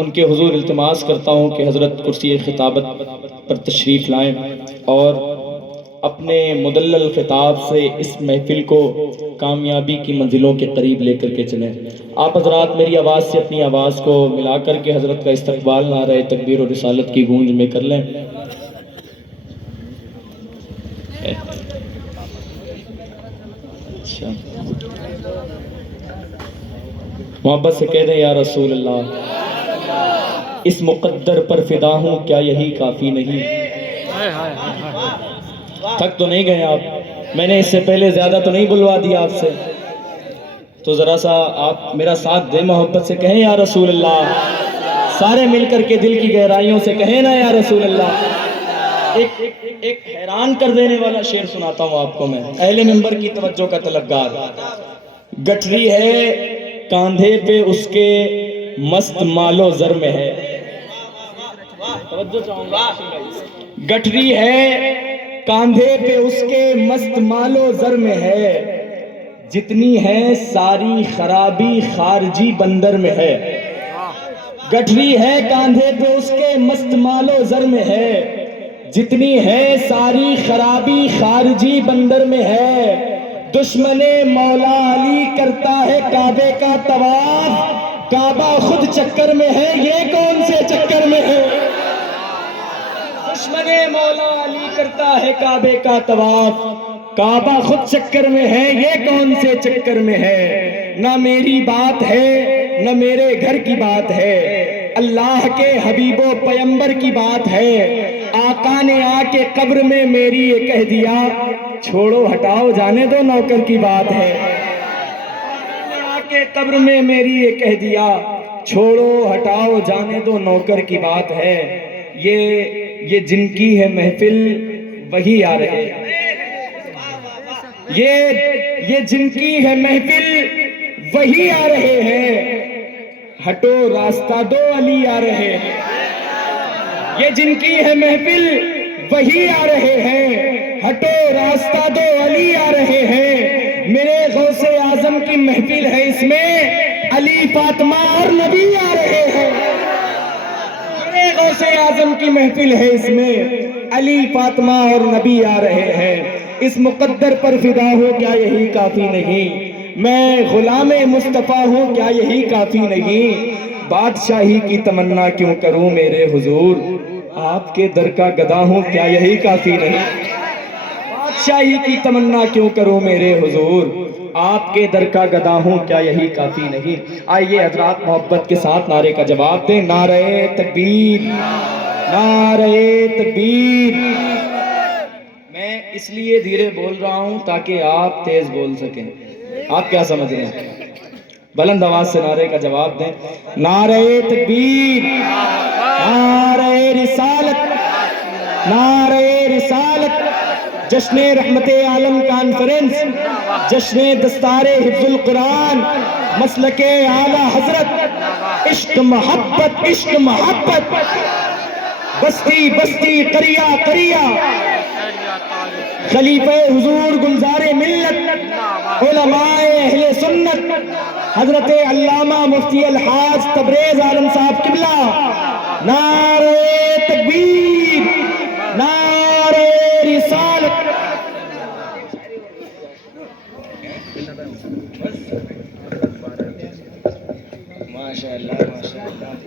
ان کے حضور التماس کرتا ہوں کہ حضرت کرسی خطابت پر تشریف لائیں اور اپنے مدلل خطاب سے اس محفل کو کامیابی کی منزلوں کے قریب لے کر کے چلیں۔ آپ حضرات میری آواز سے اپنی آواز کو ملا کر کے حضرت کا استقبال نعرہ تکبیر و رسالت کی گونج میں کر لیں۔ اچھا، محبت سے کہہ دیں یا رسول اللہ، اس مقدر پر فدا ہوں، کیا یہی کافی نہیں؟ تھک تو نہیں گئے آپ؟ میں نے اس سے پہلے زیادہ تو نہیں بلوا دیا آپ سے؟ تو ذرا سا آپ میرا ساتھ دیں، محبت سے کہیں یا رسول اللہ، سارے مل کر کے دل کی گہرائیوں سے کہیں نا یا رسول اللہ۔ ایک حیران کر دینے والا شعر سناتا ہوں آپ کو میں، اہل منبر کی توجہ کا طلبگار۔ گٹھری ہے کاندھے پہ اس کے مست مال و زر میں ہے، توجہ چاہوں گا، گٹھری ہے کاندھے پہ اس کے مست مال و زر میں ہے، جتنی ہے ساری خرابی خارجی بندر میں ہے۔ گٹھری ہے کاندھے پہ اس کے مست مال و زر میں ہے، جتنی ہے ساری خرابی خارجی بندر میں ہے۔ دشمن مولا علی کرتا ہے کعبے کا طواف، کعبہ خود چکر میں ہے، یہ کون سے چکر میں ہے؟ دشمن مولا علی کرتا ہے کعبے کا طواف، کعبہ خود چکر میں ہے، یہ کون سے چکر میں ہے؟ نہ میری بات ہے نہ میرے گھر کی بات ہے، اللہ کے حبیب و پیمبر کی بات ہے۔ آقا نے آ کے قبر میں میری یہ کہہ دیا، چھوڑو ہٹاؤ جانے دو نوکر کی بات ہے۔ آقا نے آ کے قبر میں میری یہ کہہ دیا، چھوڑو ہٹاؤ جانے دو نوکر کی بات ہے۔ یہ جن کی ہے محفل وہی آ رہے ہیں، یہ جن کی ہے محفل وہی آ رہے ہیں، ہٹو راستہ دو علی آ رہے ہیں۔ یہ جن کی ہے محفل وہی آ رہے ہیں، ہٹو راستہ دو علی آ رہے ہیں۔ میرے غوث اعظم کی محفل ہے، اس میں علی فاطمہ اور نبی آ رہے ہیں۔ میرے غوث اعظم کی محفل ہے، اس میں علی فاطمہ اور نبی آ رہے ہیں۔ اس مقدر پر فدا ہو، کیا یہی کافی نہیں؟ میں غلام مصطفیٰ ہوں، کیا یہی کافی نہیں؟ بادشاہی کی تمنا کیوں کروں میرے حضور، آپ کے در کا گدا ہوں، کیا یہی کافی نہیں؟ بادشاہی کی تمنا کیوں کروں میرے حضور، آپ کے در کا گدا ہوں، کیا یہی کافی نہیں؟ آئیے حضرات محبت کے ساتھ نعرے کا جواب دیں، نعرہ تکبیر، نعرہ تکبیر۔ میں اس لیے دھیرے بول رہا ہوں تاکہ آپ تیز بول سکیں۔ آپ کیا سمجھ رہے ہیں؟ بلند آواز سے نعرے کا جواب دیں، نعرہ تکبیر، نعرہ رسالت، نعرہ رسالت۔ جشن رحمت عالم کانفرنس، جشن دستار حفظ القرآن، مسلک اعلیٰ حضرت، عشق محبت، عشق محبت، بستی بستی قریہ قریہ، خلیفہ حضور گلزار ملت، علماء اہل سنت، حضرت علامہ مفتی الحاج تبریز عالم صاحب قبلہ، نعرہ تکبیر، نعرہ رسالت۔ ماشاءاللہ ماشاءاللہ۔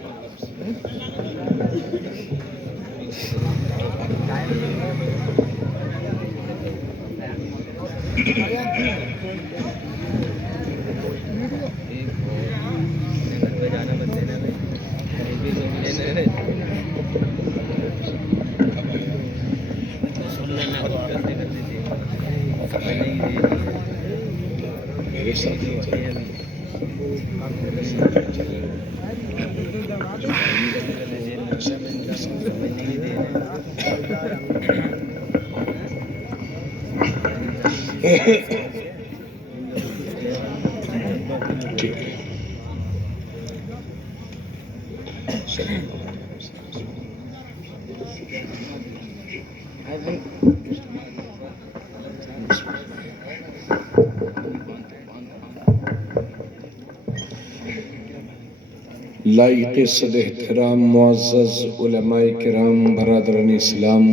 لائق صد احترام معزز علماء کرام، برادران اسلام،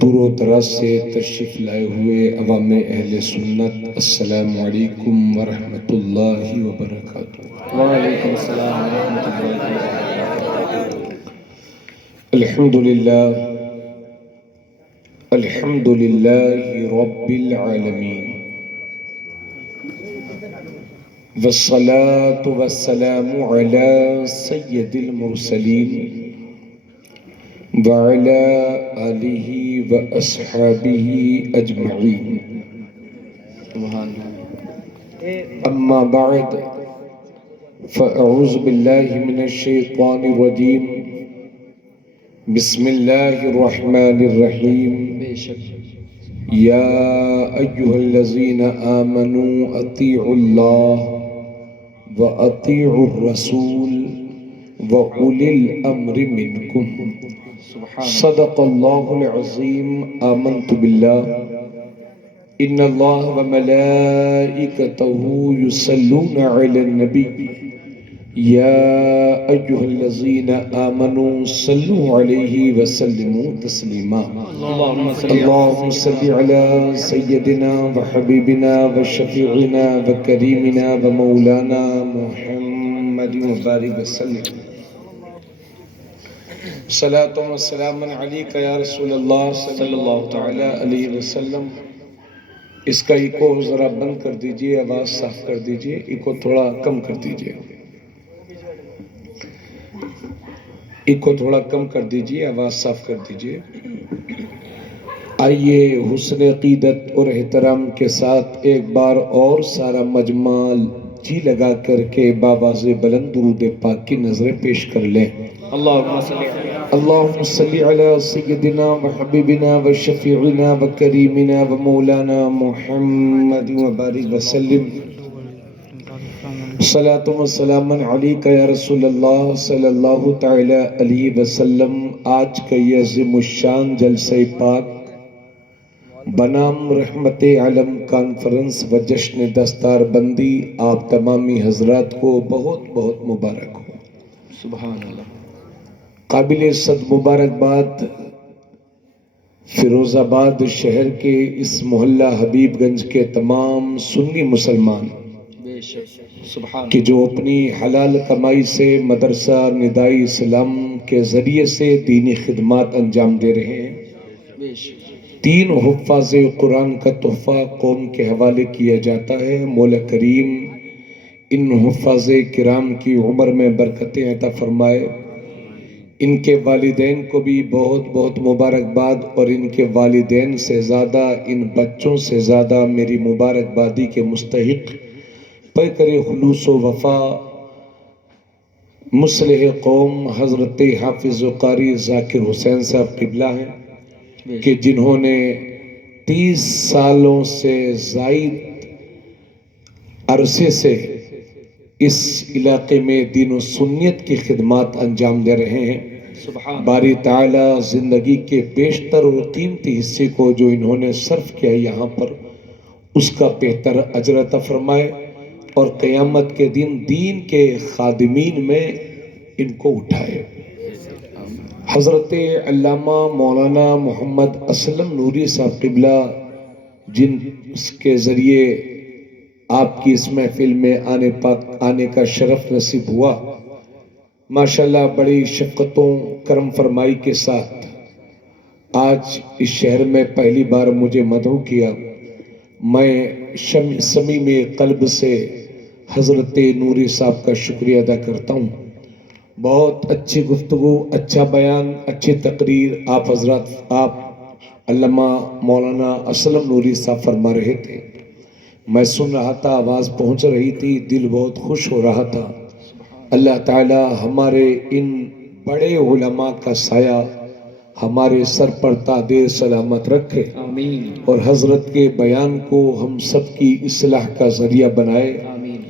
دور و دراز سے تشریف لائے ہوئے عوام اہل سنت، السلام علیکم ورحمۃ اللہ وبرکاتہ۔ وعلیکم السلام ورحمۃ اللہ وبرکاتہ۔ الحمد للہ رب العالمین، والصلاة والسلام على سید المرسلین وعلى آلہ وأصحابہ اجمعین، اما بعد فاعوذ باللہ من الشیطان الرجیم، بسم اللہ الرحمن الرحیم۔ یا ایہا الذین آمنوا اطیعوا اللہ وَأَطِيعُوا الرَّسُولَ وَأُولِي الْأَمْرِ مِنْكُمْ۔ صدق اللہ العظیم۔ آمنت باللہ ان اللہ وملائکتہ یصلون علی النبی یا ایہا الذین آمنوا صلوا علیہ وسلموا تسلیما۔ اللہم صل علی سیدنا وحبیبنا وشفیعنا وکریمنا ومولانا محمد وبارک وسلم۔ صلاۃ و سلام علیک یا رسول اللہ صلی اللہ تعالی علیہ وسلم۔ اس کا ایکو ذرا بند کر دیجئے، آواز صاف کر دیجئے، ایکو تھوڑا کم کر دیجئے، ایکو تھوڑا کم کر دیجئے، آواز صاف کر دیجئے۔ آئیے حسن عقیدت اور احترام کے ساتھ ایک بار اور سارا مجمع جی لگا کر کے بآواز بلند درود پاک کی نظریں پیش کر لیں۔ اللہم صلی علی سیدنا وحبیبنا وشفیعنا وکریمنا ومولانا محمد وبارک وسلم۔ صلاۃ و سلام علیک یا رسول اللہ صلی اللہ تعالی علیہ وسلم۔ آج کا یہ عظیم الشان جلسہ پاک بنام رحمت عالم کانفرنس و جشن دستار بندی آپ تمامی حضرات کو بہت بہت مبارک ہو۔ سبحان اللہ۔ قابل صد مبارکباد فیروز آباد شہر کے اس محلہ حبیب گنج کے تمام سنی مسلمان کہ جو اپنی حلال کمائی سے مدرسہ ندائی اسلام کے ذریعے سے دینی خدمات انجام دے رہے ہیں۔ 3 حفاظ قرآن کا تحفہ قوم کے حوالے کیا جاتا ہے۔ مولا کریم ان حفاظ کرام کی عمر میں برکتیں عطا فرمائے۔ ان کے والدین کو بھی بہت بہت مبارکباد، اور ان کے والدین سے زیادہ، ان بچوں سے زیادہ میری مبارکبادی کے مستحق پے کرے خلوص و وفا مصلح قوم حضرت حافظ و قاری ذاکر حسین صاحب قبلہ ہیں، کہ جنہوں نے 30 سالوں سے زائد عرصے سے اس علاقے میں دین و سنیت کی خدمات انجام دے رہے ہیں۔ باری تعالی زندگی کے بیشتر اور قیمتی حصے کو جو انہوں نے صرف کیا یہاں پر، اس کا بہتر اجر عطا فرمائے، اور قیامت کے دن دین کے خادمین میں ان کو اٹھائے۔ حضرت علامہ مولانا محمد اسلم نوری صاحب قبلہ، جن کے ذریعے آپ کی اس محفل میں آنے کا شرف نصیب ہوا، ماشاءاللہ بڑی شفقتوں کرم فرمائی کے ساتھ آج اس شہر میں پہلی بار مجھے مدعو کیا۔ میں صمیم قلب سے حضرت نوری صاحب کا شکریہ ادا کرتا ہوں۔ بہت اچھی گفتگو، اچھا بیان، اچھی تقریر آپ حضرات، آپ علامہ مولانا اسلم نوری صاحب فرما رہے تھے۔ میں سن رہا تھا، آواز پہنچ رہی تھی، دل بہت خوش ہو رہا تھا۔ اللہ تعالی ہمارے ان بڑے علماء کا سایہ ہمارے سر پر تادے سلامت رکھے، اور حضرت کے بیان کو ہم سب کی اصلاح کا ذریعہ بنائے،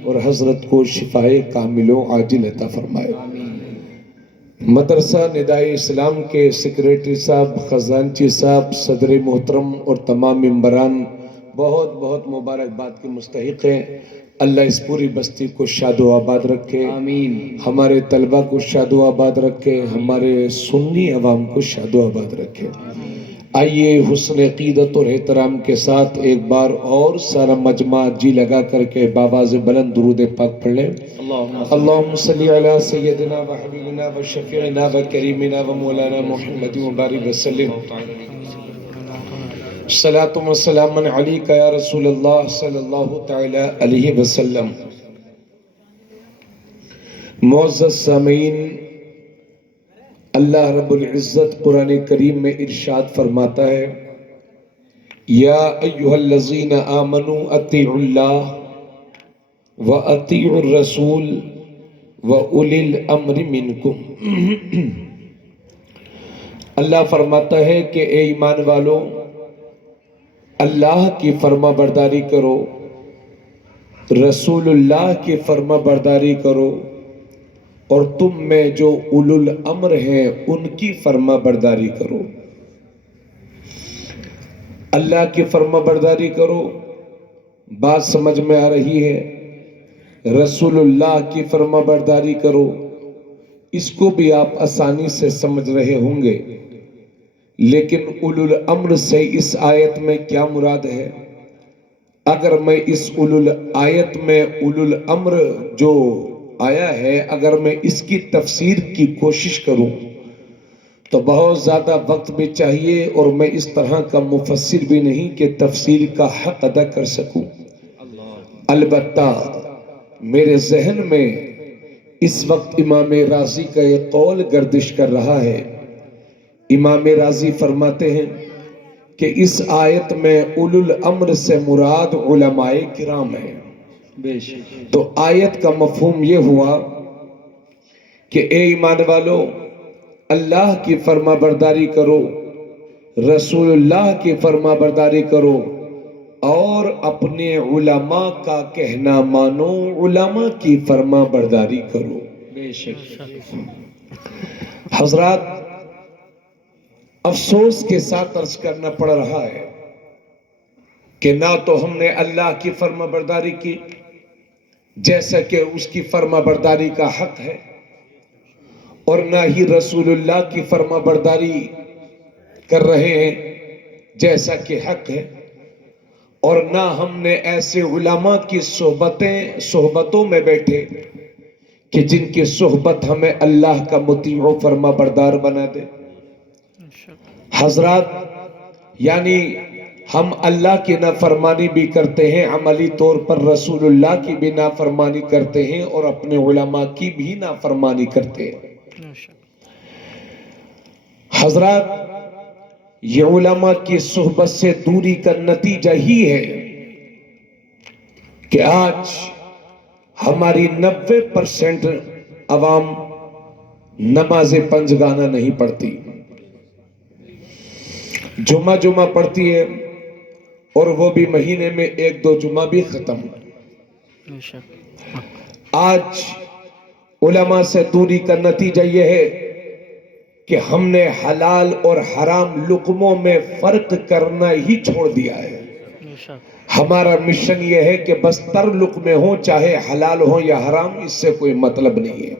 اور حضرت کو شفائے کامل و عاجل عطا فرمائے۔ مدرسہ ندائے اسلام کے سیکریٹری صاحب، خزانچی صاحب، صدر محترم اور تمام ممبران بہت بہت مبارکباد کے مستحق ہیں. اللہ اس پوری بستی کو شاد و آباد رکھے, آمین. ہمارے طلبہ کو شاد و آباد رکھے, ہمارے سنی عوام کو شاد و آباد رکھے. آئیے حسن عقیدت اور احترام کے ساتھ ایک بار اور سارا مجمع جی لگا کر کے بآواز بلند درود پاک پڑھ لیں. اللہم صلی علی سیدنا و حبیبنا و شفیعنا و کریمنا و مولانا محمد و بارک وسلم. صلاۃ و سلام علیک یا رسول اللہ صلی اللہ تعالی علیہ وسلم. معزز سامعین، اللہ رب العزت قرآن کریم میں ارشاد فرماتا ہے یا ایہا الذین آمنوا اطیعوا اللہ و اطیعوا الرسول و اولی الامر منکم. اللہ فرماتا ہے کہ اے ایمان والو، اللہ کی فرما برداری کرو، رسول اللہ کی فرما برداری کرو، اور تم میں جو اولو الامر ہیں ان کی فرما برداری کرو. اللہ کی فرما برداری کرو، بات سمجھ میں آ رہی ہے. رسول اللہ کی فرما برداری کرو، اس کو بھی آپ آسانی سے سمجھ رہے ہوں گے. لیکن اولو الامر سے اس آیت میں کیا مراد ہے؟ اگر میں اس آیت میں اولو الامر جو آیا ہے اگر میں اس کی تفسیر کی کوشش کروں تو بہت زیادہ وقت بھی چاہیے، اور میں اس طرح کا مفسر بھی نہیں کہ تفسیر کا حق ادا کر سکوں. البتہ میرے ذہن میں اس وقت امام رازی کا یہ قول گردش کر رہا ہے. امام رازی فرماتے ہیں کہ اس آیت میں اولو الامر سے مراد علماء کرام ہیں. تو آیت کا مفہوم یہ ہوا کہ اے ایمان والو، اللہ کی فرما برداری کرو، رسول اللہ کی فرما برداری کرو، اور اپنے علماء کا کہنا مانو، علماء کی فرما برداری کرو. حضرات، افسوس کے ساتھ عرض کرنا پڑ رہا ہے کہ نہ تو ہم نے اللہ کی فرما برداری کی جیسا کہ اس کی فرما برداری کا حق ہے، اور نہ ہی رسول اللہ کی فرما برداری کر رہے ہیں جیسا کہ حق ہے، اور نہ ہم نے ایسے علماء کی صحبتوں میں بیٹھے کہ جن کی صحبت ہمیں اللہ کا مطیع و فرما بردار بنا دے. حضرات، یعنی ہم اللہ کی نافرمانی بھی کرتے ہیں، عملی طور پر رسول اللہ کی بھی نافرمانی کرتے ہیں، اور اپنے علماء کی بھی نافرمانی کرتے ہیں. حضرات، یہ علماء کی صحبت سے دوری کا نتیجہ ہی ہے کہ آج ہماری 90% عوام نماز پنجگانہ نہیں پڑھتی. جمعہ پڑھتی ہے، اور وہ بھی مہینے میں 1-2 جمعہ بھی ختم. آج علماء سے دوری کا نتیجہ یہ ہے کہ ہم نے حلال اور حرام لقموں میں فرق کرنا ہی چھوڑ دیا ہے. ہمارا مشن یہ ہے کہ بس تر لقمے ہوں، چاہے حلال ہوں یا حرام، اس سے کوئی مطلب نہیں ہے.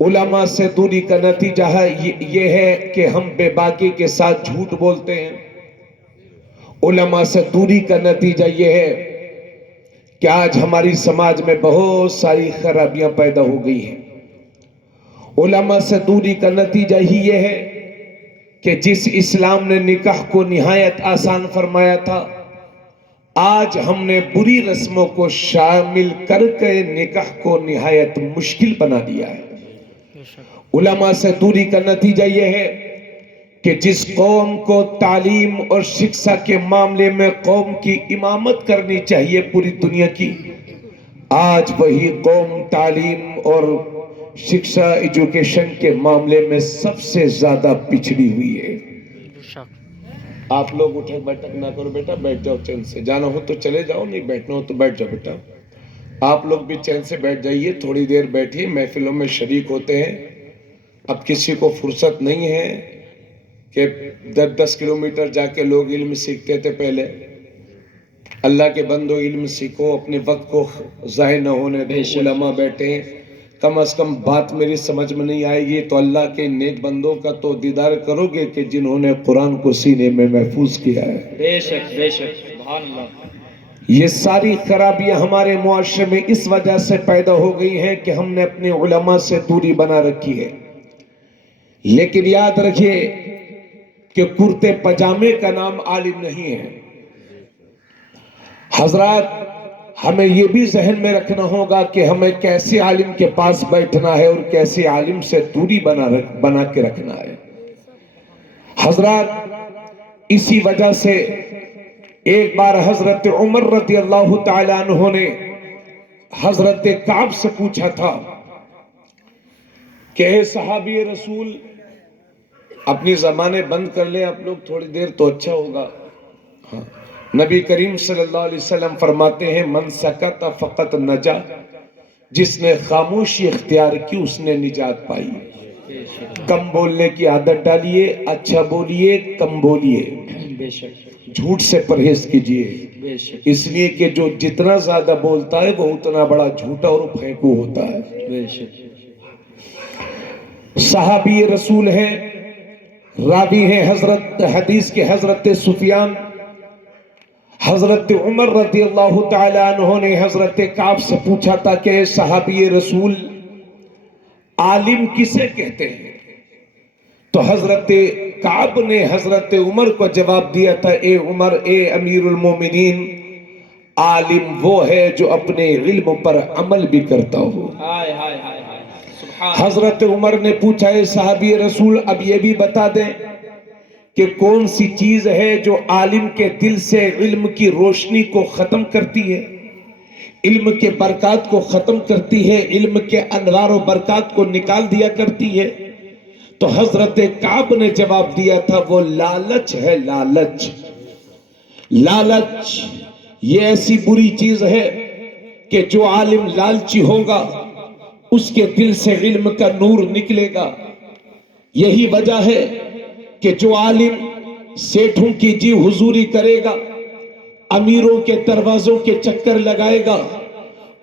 علماء سے دوری کا نتیجہ یہ ہے کہ ہم بے باکی کے ساتھ جھوٹ بولتے ہیں. علماء سے دوری کا نتیجہ یہ ہے کہ آج ہماری سماج میں بہت ساری خرابیاں پیدا ہو گئی ہیں. علماء سے دوری کا نتیجہ ہی یہ ہے کہ جس اسلام نے نکاح کو نہایت آسان فرمایا تھا، آج ہم نے بری رسموں کو شامل کر کے نکاح کو نہایت مشکل بنا دیا ہے. علماء سے دوری کا نتیجہ یہ ہے کہ جس قوم کو تعلیم اور شکشا کے معاملے میں قوم کی امامت کرنی چاہیے پوری دنیا کی، آج وہی قوم تعلیم اور شکشا ایجوکیشن کے معاملے میں سب سے زیادہ پچھڑی ہوئی ہے. آپ لوگ اٹھے بیٹھک نہ کرو بیٹا، بیٹھ جاؤ چین سے. جانا ہو تو چلے جاؤ، نہیں بیٹھنا ہو تو بیٹھ جاؤ بیٹا. آپ لوگ بھی چین سے بیٹھ جائیے، تھوڑی دیر بیٹھیے. محفلوں میں شریک ہوتے ہیں، اب کسی کو فرصت نہیں ہے کہ 10 کلومیٹر جا کے لوگ علم سیکھتے تھے پہلے. اللہ کے بندو علم سیکھو, اپنے وقت کو ضائع نہ ہونے دو. علماء بیٹھے ہیں, کم از کم بات میری سمجھ میں نہیں آئے گی تو اللہ کے نیک بندوں کا تو دیدار کرو گے کہ جنہوں نے قرآن کو سینے میں محفوظ کیا ہے. بے شک بے شک, سبحان اللہ. یہ ساری خرابیاں ہمارے معاشرے میں اس وجہ سے پیدا ہو گئی ہیں کہ ہم نے اپنے علماء سے دوری بنا رکھی ہے. لیکن یاد رکھیے کہ کرتے پجامے کا نام عالم نہیں ہے. حضرات, ہمیں یہ بھی ذہن میں رکھنا ہوگا کہ ہمیں کیسے عالم کے پاس بیٹھنا ہے اور کیسے عالم سے دوری بنا کے رکھنا ہے. حضرات, اسی وجہ سے ایک بار حضرت عمر رضی اللہ تعالیٰ عنہ نے حضرت کعب سے پوچھا تھا کہ اے صحابی رسول, اپنی زبانیں بند کر لیں آپ لوگ تھوڑی دیر تو اچھا ہوگا. ہاں, نبی کریم صلی اللہ علیہ وسلم فرماتے ہیں من سکت فقط نجا, جس نے خاموشی اختیار کی اس نے نجات پائی. کم بولنے کی عادت ڈالیے, اچھا بولیے, کم بولیے, بے شک جھوٹ سے پرہیز کیجیے. بے شک اس لیے کہ جو جتنا زیادہ بولتا ہے وہ اتنا بڑا جھوٹا اور پھینکو ہوتا ہے. بے شک. صحابی رسول ہیں, راوی ہیں حضرت حدیث کے حضرت سفیان. حضرت عمر رضی اللہ تعالی عنہ نے حضرت کعب سے پوچھا تھا کہ صحابی رسول, عالم کسے کہتے ہیں؟ تو حضرت کعب نے حضرت عمر کو جواب دیا تھا, اے عمر, اے امیر المومنین, عالم وہ ہے جو اپنے علم پر عمل بھی کرتا ہو. ہائے ہائے ہائے ہائے, سبحان. حضرت عمر نے پوچھا, اے صحابی رسول, اب یہ بھی بتا دیں کہ کون سی چیز ہے جو عالم کے دل سے علم کی روشنی کو ختم کرتی ہے, علم کے برکات کو ختم کرتی ہے, علم کے انوار و برکات کو نکال دیا کرتی ہے. تو حضرت کعب نے جواب دیا تھا, وہ لالچ ہے. لالچ, لالچ یہ ایسی بری چیز ہے کہ جو عالم لالچی ہوگا اس کے دل سے علم کا نور نکلے گا. یہی وجہ ہے کہ جو عالم سیٹھوں کی جی حضوری کرے گا, امیروں کے دروازوں کے چکر لگائے گا,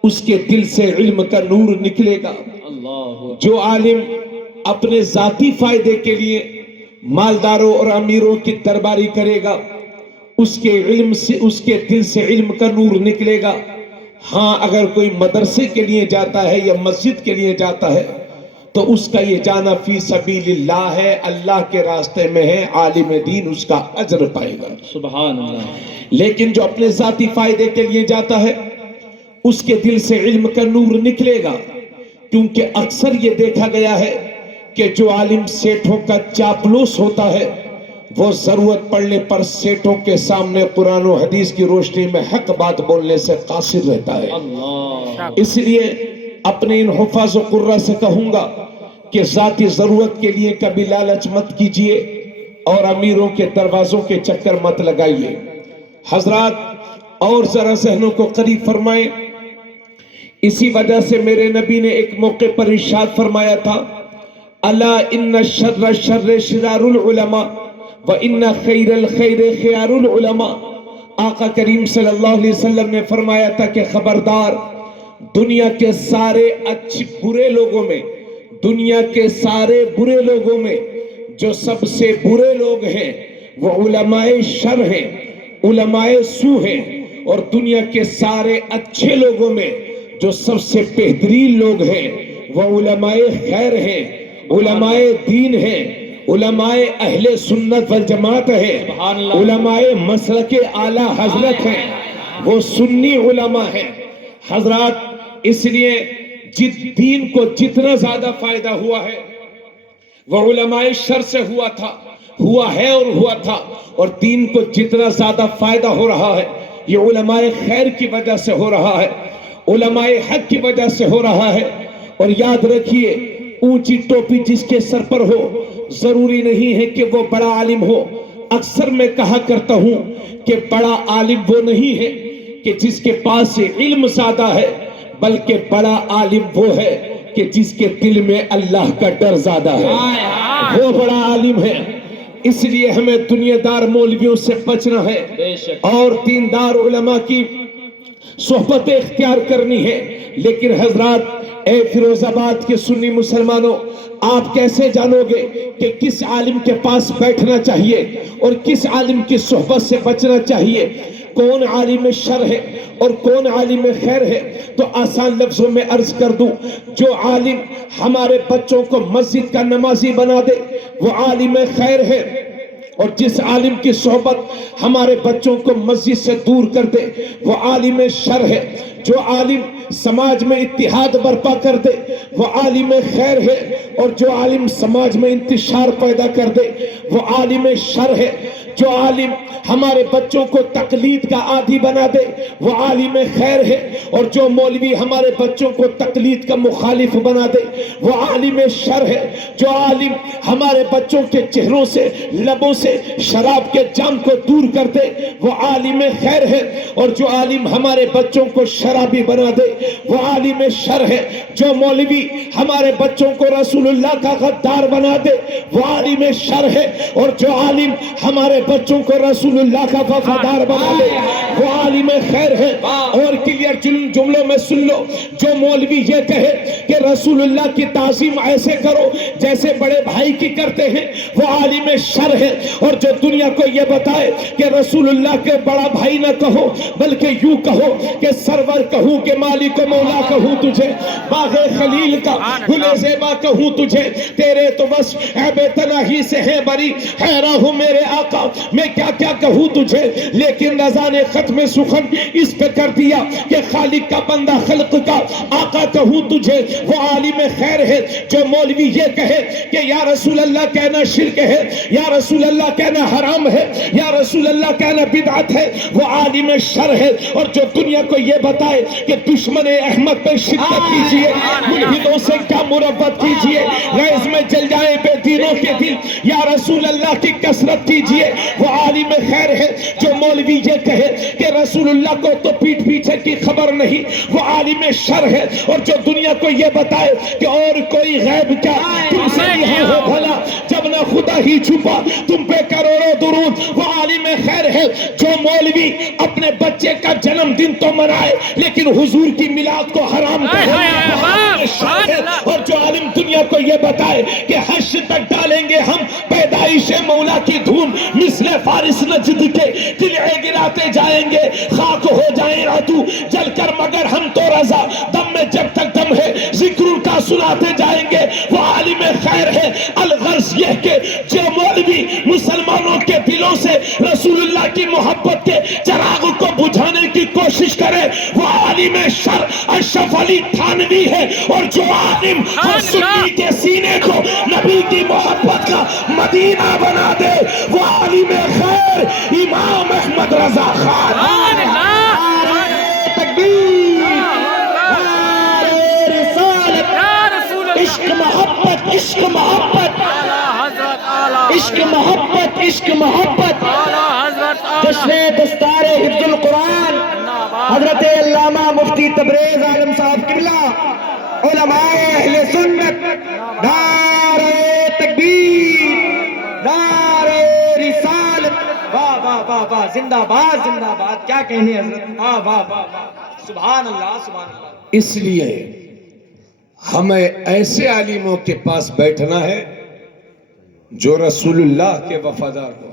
اس کے دل سے علم کا نور نکلے گا. اللہ. جو عالم اپنے ذاتی فائدے کے لیے مالداروں اور امیروں کی درباری کرے گا, اس کے دل سے علم کا نور نکلے گا. ہاں, اگر کوئی مدرسے کے لیے جاتا ہے یا مسجد کے لیے جاتا ہے تو اس کا یہ جانا فی سبیل اللہ ہے, اللہ کے راستے میں ہے, عالم دین اس کا اجر پائے گا. سبحان اللہ. لیکن جو اپنے ذاتی فائدے کے لیے جاتا ہے اس کے دل سے علم کا نور نکلے گا, کیونکہ اکثر یہ دیکھا گیا ہے کہ جو عالم سیٹھوں کا چاپلوس ہوتا ہے وہ ضرورت پڑنے پر سیٹھوں کے سامنے قرآن و حدیث کی روشنی میں حق بات بولنے سے قاصر رہتا ہے. اللہ. اس لیے اپنے ان حفاظ و قرہ سے کہوں گا کہ ذاتی ضرورت کے لیے کبھی لالچ مت کیجیے اور امیروں کے دروازوں کے چکر مت لگائیے. حضرات, اور ذرا ذہنوں کو قریب فرمائیں. اسی وجہ سے میرے نبی نے ایک موقع پر ارشاد فرمایا تھا, الا ان شر الشر شرار العلماء وان خیر الخیر خیار العلماء. آقا کریم صلی اللہ علیہ وسلم نے فرمایا تھا کہ خبردار, دنیا کے سارے اچھے برے لوگوں میں, دنیا کے سارے برے لوگوں میں جو سب سے برے لوگ ہیں وہ علماء شر ہیں, علماء سو ہیں. اور دنیا کے سارے اچھے لوگوں میں جو سب سے بہترین لوگ ہیں وہ علماء خیر ہیں, علماء دین ہیں, علماء اہل سنت والجماعت ہیں, علماء مسلک اعلی حضرت ہیں, وہ سنی علماء ہیں. حضرات, اس لیے دین کو جتنا زیادہ فائدہ ہوا ہے وہ علماء شر سے ہوا ہے اور ہوا تھا, اور دین کو جتنا زیادہ فائدہ ہو رہا ہے یہ علماء خیر کی وجہ سے ہو رہا ہے, علماء حق کی وجہ سے ہو رہا ہے. اور یاد رکھیے, اونچی ٹوپی جس کے سر پر ہو ضروری نہیں ہے کہ وہ بڑا عالم ہو. اکثر میں کہا کرتا ہوں کہ بڑا عالم وہ نہیں ہے کہ جس کے پاس علم زیادہ ہے, بلکہ بڑا عالم وہ ہے کہ جس کے دل میں اللہ کا ڈر زیادہ ہے, وہ بڑا عالم ہے. اس لیے ہمیں دنیا دار مولویوں سے بچنا ہے اور دیندار علماء کی صحبت اختیار کرنی ہے. لیکن حضرات، اے فیروز آباد کے سنی مسلمانوں، آپ کیسے جانو گے کہ کس عالم کے پاس بیٹھنا چاہیے اور کس عالم کی صحبت سے بچنا چاہیے؟ کون عالم شر ہے اور کون عالم خیر ہے؟ تو آسان لفظوں میں عرض کر دوں، جو عالم ہمارے بچوں کو مسجد کا نمازی بنا دے وہ عالم خیر ہے، اور جس عالم کی صحبت ہمارے بچوں کو مسجد سے دور کر دے وہ عالم شر ہے. جو عالم سماج میں اتحاد برپا کر دے وہ عالم خیر ہے، اور جو عالم سماج میں انتشار پیدا کر دے وہ عالم شر ہے. جو عالم ہمارے بچوں کو تقلید کا عادی بنا دے وہ عالم خیر ہے، اور جو مولوی ہمارے بچوں کو تقلید کا مخالف بنا دے وہ عالم شر ہے. جو عالم ہمارے بچوں کے چہروں سے، لبوں سے شراب کے جام کو دور کر دے وہ عالم خیر ہے، اور جو عالم ہمارے بچوں کو شرابی بنا دے وہ عالم شر ہے. جو مولوی ہمارے بچوں کو رسول اللہ کا غدار بنا دے وہ عالم شر ہے، اور جو عالم ہمارے بچوں کو رسول اللہ کا وفادار بنا دے وہ عالم خیر ہے. اور کلیئر جملوں میں سن لو، جو مولوی یہ کہے کہ رسول اللہ کی تعظیم ایسے کرو جیسے بڑے بھائی کی کرتے ہیں وہ عالم شر ہے، اور جو دنیا کو یہ بتائے کہ رسول اللہ کے بڑا بھائی نہ کہو بلکہ یوں کہو کہ سرور کہوں کہ مالک و مولا کہوں تجھے، باغ خلیل کا گل زیبا کہوں تجھے، تیرے تو بس عیب تنہی سے ہے بری، حیران ہوں میرے آقا میں کیا کیا کہوں تجھے. لیکن رضا نے ختم سخن اس پہ کر دیا کہ خالق کا بندہ خلق کا آقا کہوں تجھے، وہ عالم خیر ہے. جو مولوی یہ کہے کہ یا رسول اللہ کہنا شرک ہے، یا رسول اللہ کہنا حرام ہے، یا رسول اللہ کہنا بدعت ہے وہ عالم شر ہے. اور جو دنیا کو یہ بتائے کہ دشمن احمد پہ شدت کیجئے، ملحدوں سے کیا مربت کیجئے، ریز میں جل جائے بے دینوں کے دل، یا رسول اللہ کی کثرت کیجئے وہ عالم خیر ہے. جو مولوی یہ کہے کہ رسول اللہ کو تو پیٹھ پیچھے کی خبر نہیں وہ عالم شر ہے. اور جو دنیا کو یہ بتائے کہ اور کوئی غیب کیا تم سے یہاں ہو بھلا جب نہ خدا ہی چھپا تم پہ کروڑوں درود وہ عالم خیر ہے. جو مولوی اپنے بچے کا جنم دن تو منائے لیکن حضور کی میلاد کو حرام کہے وہ عالم شر ہے. اور جو عالم دنیا کو یہ بتائے کہ حشر تک ڈالیں گے ہم پیدائش مولا کی دھوم، مثل فارس نجد کے قلعے گراتے جائیں گے، خاک ہو جائیں راتو جل کر مگر ہم تو رضا، دم میں جب تک دم ہے ذکر کا سناتے جائیں گے وہ عالم خیر ہے. الغرض یہ کہ جو مولوی مسلمانوں کے دلوں سے رسول اللہ کی محبت کے چراغ کو بجھانے کی کوشش کرے وہ عالم شر اشرف علی تھانوی ہے. اور جو عالم ہر سنی کے سینے کو نبی کی محبت کا مدینہ بنا دے وہ عالم خیر امام احمد رضا خان. تکبیر، عشق محبت، عشق محبت، عشق محبت، عشق محبت. جشن دستار حفظ القرآن حضرت علامہ مفتی تبریز عالم صاحب قبلہ، علماء اہل سنت، نعرہ تکبیر، نعرہ رسالت. واہ واہ واہ واہ، زندہ باد زندہ باد، کیا کہنے حضرت، واہ واہ واہ، سبحان اللہ سبحان اللہ. اس لیے ہمیں ایسے عالموں کے پاس بیٹھنا ہے جو رسول اللہ کے وفادار ہو،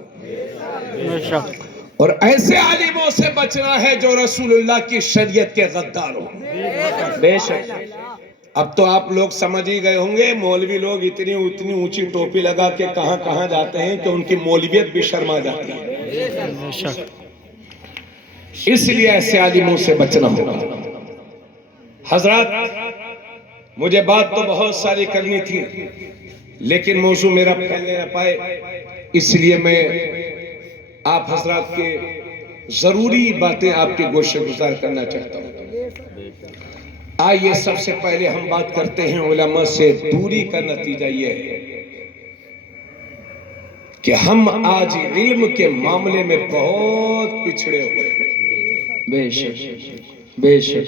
اور ایسے عالموں سے بچنا ہے جو رسول اللہ کی شریعت کے غدار ہو. بے شک. اب تو آپ لوگ سمجھ ہی گئے ہوں گے، مولوی لوگ اتنی اونچی ٹوپی لگا کے کہاں کہاں جاتے ہیں کہ ان کی مولویت بھی شرما جاتی ہے. اس لیے ایسے عالموں سے بچنا ہوگا. حضرات، مجھے بات تو بہت ساری کرنی تھی لیکن موضوع میرا پھیلنے نہ پائے، اس لیے میں آپ حضرات کے ضروری باتیں آپ کے گوشے گزار کرنا چاہتا ہوں. آئیے سب سے پہلے ہم بات کرتے ہیں علماء سے دوری کا نتیجہ یہ ہے کہ ہم آج علم کے معاملے میں بہت پچھڑے ہوئے ہیں. بے شک بے شک.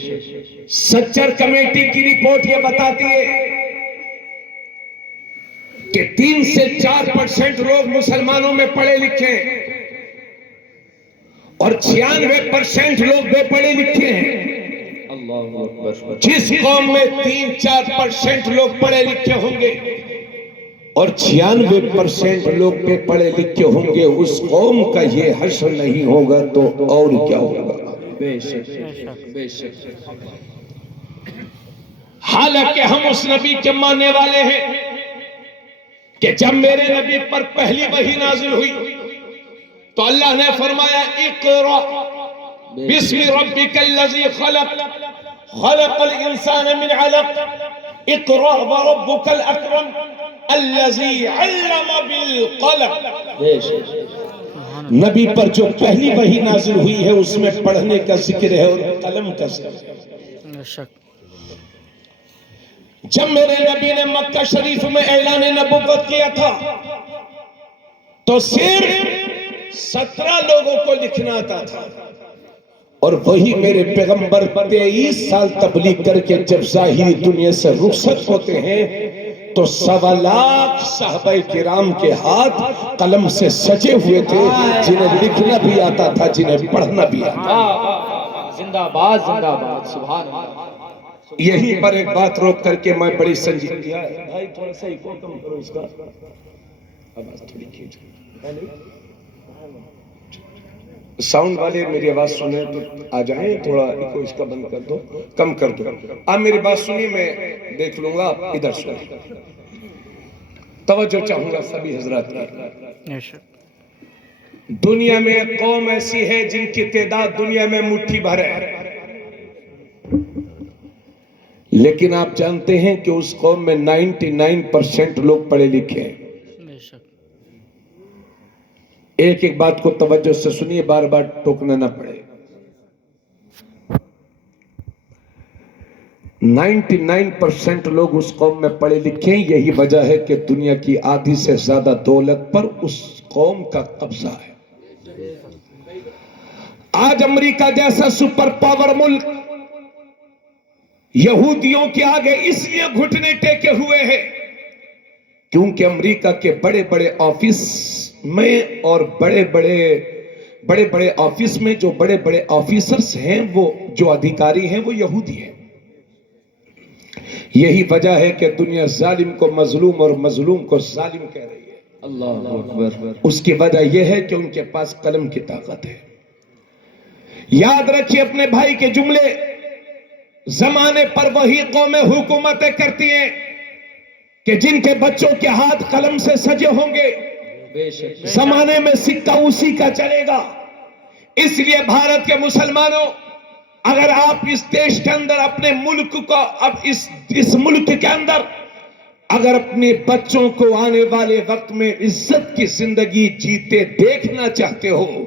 سچر کمیٹی کی رپورٹ یہ بتاتی ہے کہ 3 سے 4% لوگ مسلمانوں میں پڑھے لکھے ہیں اور 96% لوگ بے پڑھے لکھے ہیں۔ جس قوم میں 3-4% لوگ پڑھے لکھے ہوں گے اور 96% لوگ بے پڑھے لکھے ہوں گے، اس قوم کا یہ حشر نہیں ہوگا تو اور کیا ہوگا؟ بے شک بے شک۔ حالانکہ ہم اس نبی کے ماننے والے ہیں کہ جب میرے نبی پر پہلی وحی نازل ہوئی تو اللہ نے فرمایا اقرأ بسم ربک الذی خلق خلق الانسان من علق اقرأ وربک الاکرم الذی علم بالقلم۔ نبی پر جو پہلی وحی نازل ہوئی ہے اس میں پڑھنے کا ذکر ہے اور قلم کا ذکر ہے۔ جب میرے نبی نے مکہ شریف میں اعلان نبوت کیا تھا تو صرف 17 لوگوں کو لکھنا آتا تھا، اور وہی میرے پیغمبر 23 سال تبلیغ کر کے جب ظاہری دنیا سے رخصت ہوتے ہیں تو 1.25 لاکھ صحابہ کرام کے ہاتھ قلم سے سجے ہوئے تھے، جنہیں لکھنا بھی آتا تھا، جنہیں پڑھنا بھی آتا تھا۔ زندہ باد زندہ باد، سبحان اللہ۔ یہیں پر ایک بات روک کر کے میں بڑی سنجیدگی بھائی تھوڑا سا ایکو کم کرو اس کا، آواز تھوڑی کھینچ، ساؤنڈ والے میری آواز سنیں تو آ جائیں، تھوڑا ایکو اس کا بند کر دو، کم کر دو۔ آپ میری بات سنیے، میں دیکھ لوں گا، آپ ادھر سنیں، توجہ چاہوں گا سبھی حضرات کی۔ دنیا میں ایک قوم ایسی ہے جن کی تعداد دنیا میں مٹھی بھر ہے، لیکن آپ جانتے ہیں کہ اس قوم میں 99% لوگ پڑھے لکھے ہیں۔ ایک ایک بات کو توجہ سے سنیے، بار بار ٹوکنا نہ پڑے۔ 99% لوگ اس قوم میں پڑھے لکھے ہیں، یہی وجہ ہے کہ دنیا کی آدھی سے زیادہ دولت پر اس قوم کا قبضہ ہے۔ آج امریکہ جیسا سپر پاور ملک یہودیوں کے آگے اس لیے گھٹنے ٹیکے ہوئے ہیں کیونکہ امریکہ کے بڑے بڑے آفس میں اور بڑے بڑے آفس میں جو بڑے بڑے آفیسرز ہیں، وہ جو ادھیکاری ہیں، وہ یہودی ہیں۔ یہی وجہ ہے کہ دنیا ظالم کو مظلوم اور مظلوم کو ظالم کہہ رہی ہے۔ اللہ اکبر۔ اس کی وجہ یہ ہے کہ ان کے پاس قلم کی طاقت ہے۔ یاد رکھیے اپنے بھائی کے جملے، زمانے پر وہی قومیں حکومتیں کرتی ہیں کہ جن کے بچوں کے ہاتھ قلم سے سجے ہوں گے، زمانے میں سکہ اسی کا چلے گا۔ اس لیے بھارت کے مسلمانوں، اگر آپ اس دیش کے اندر اپنے ملک کو، اب اس ملک کے اندر اگر اپنے بچوں کو آنے والے وقت میں عزت کی زندگی جیتے دیکھنا چاہتے ہو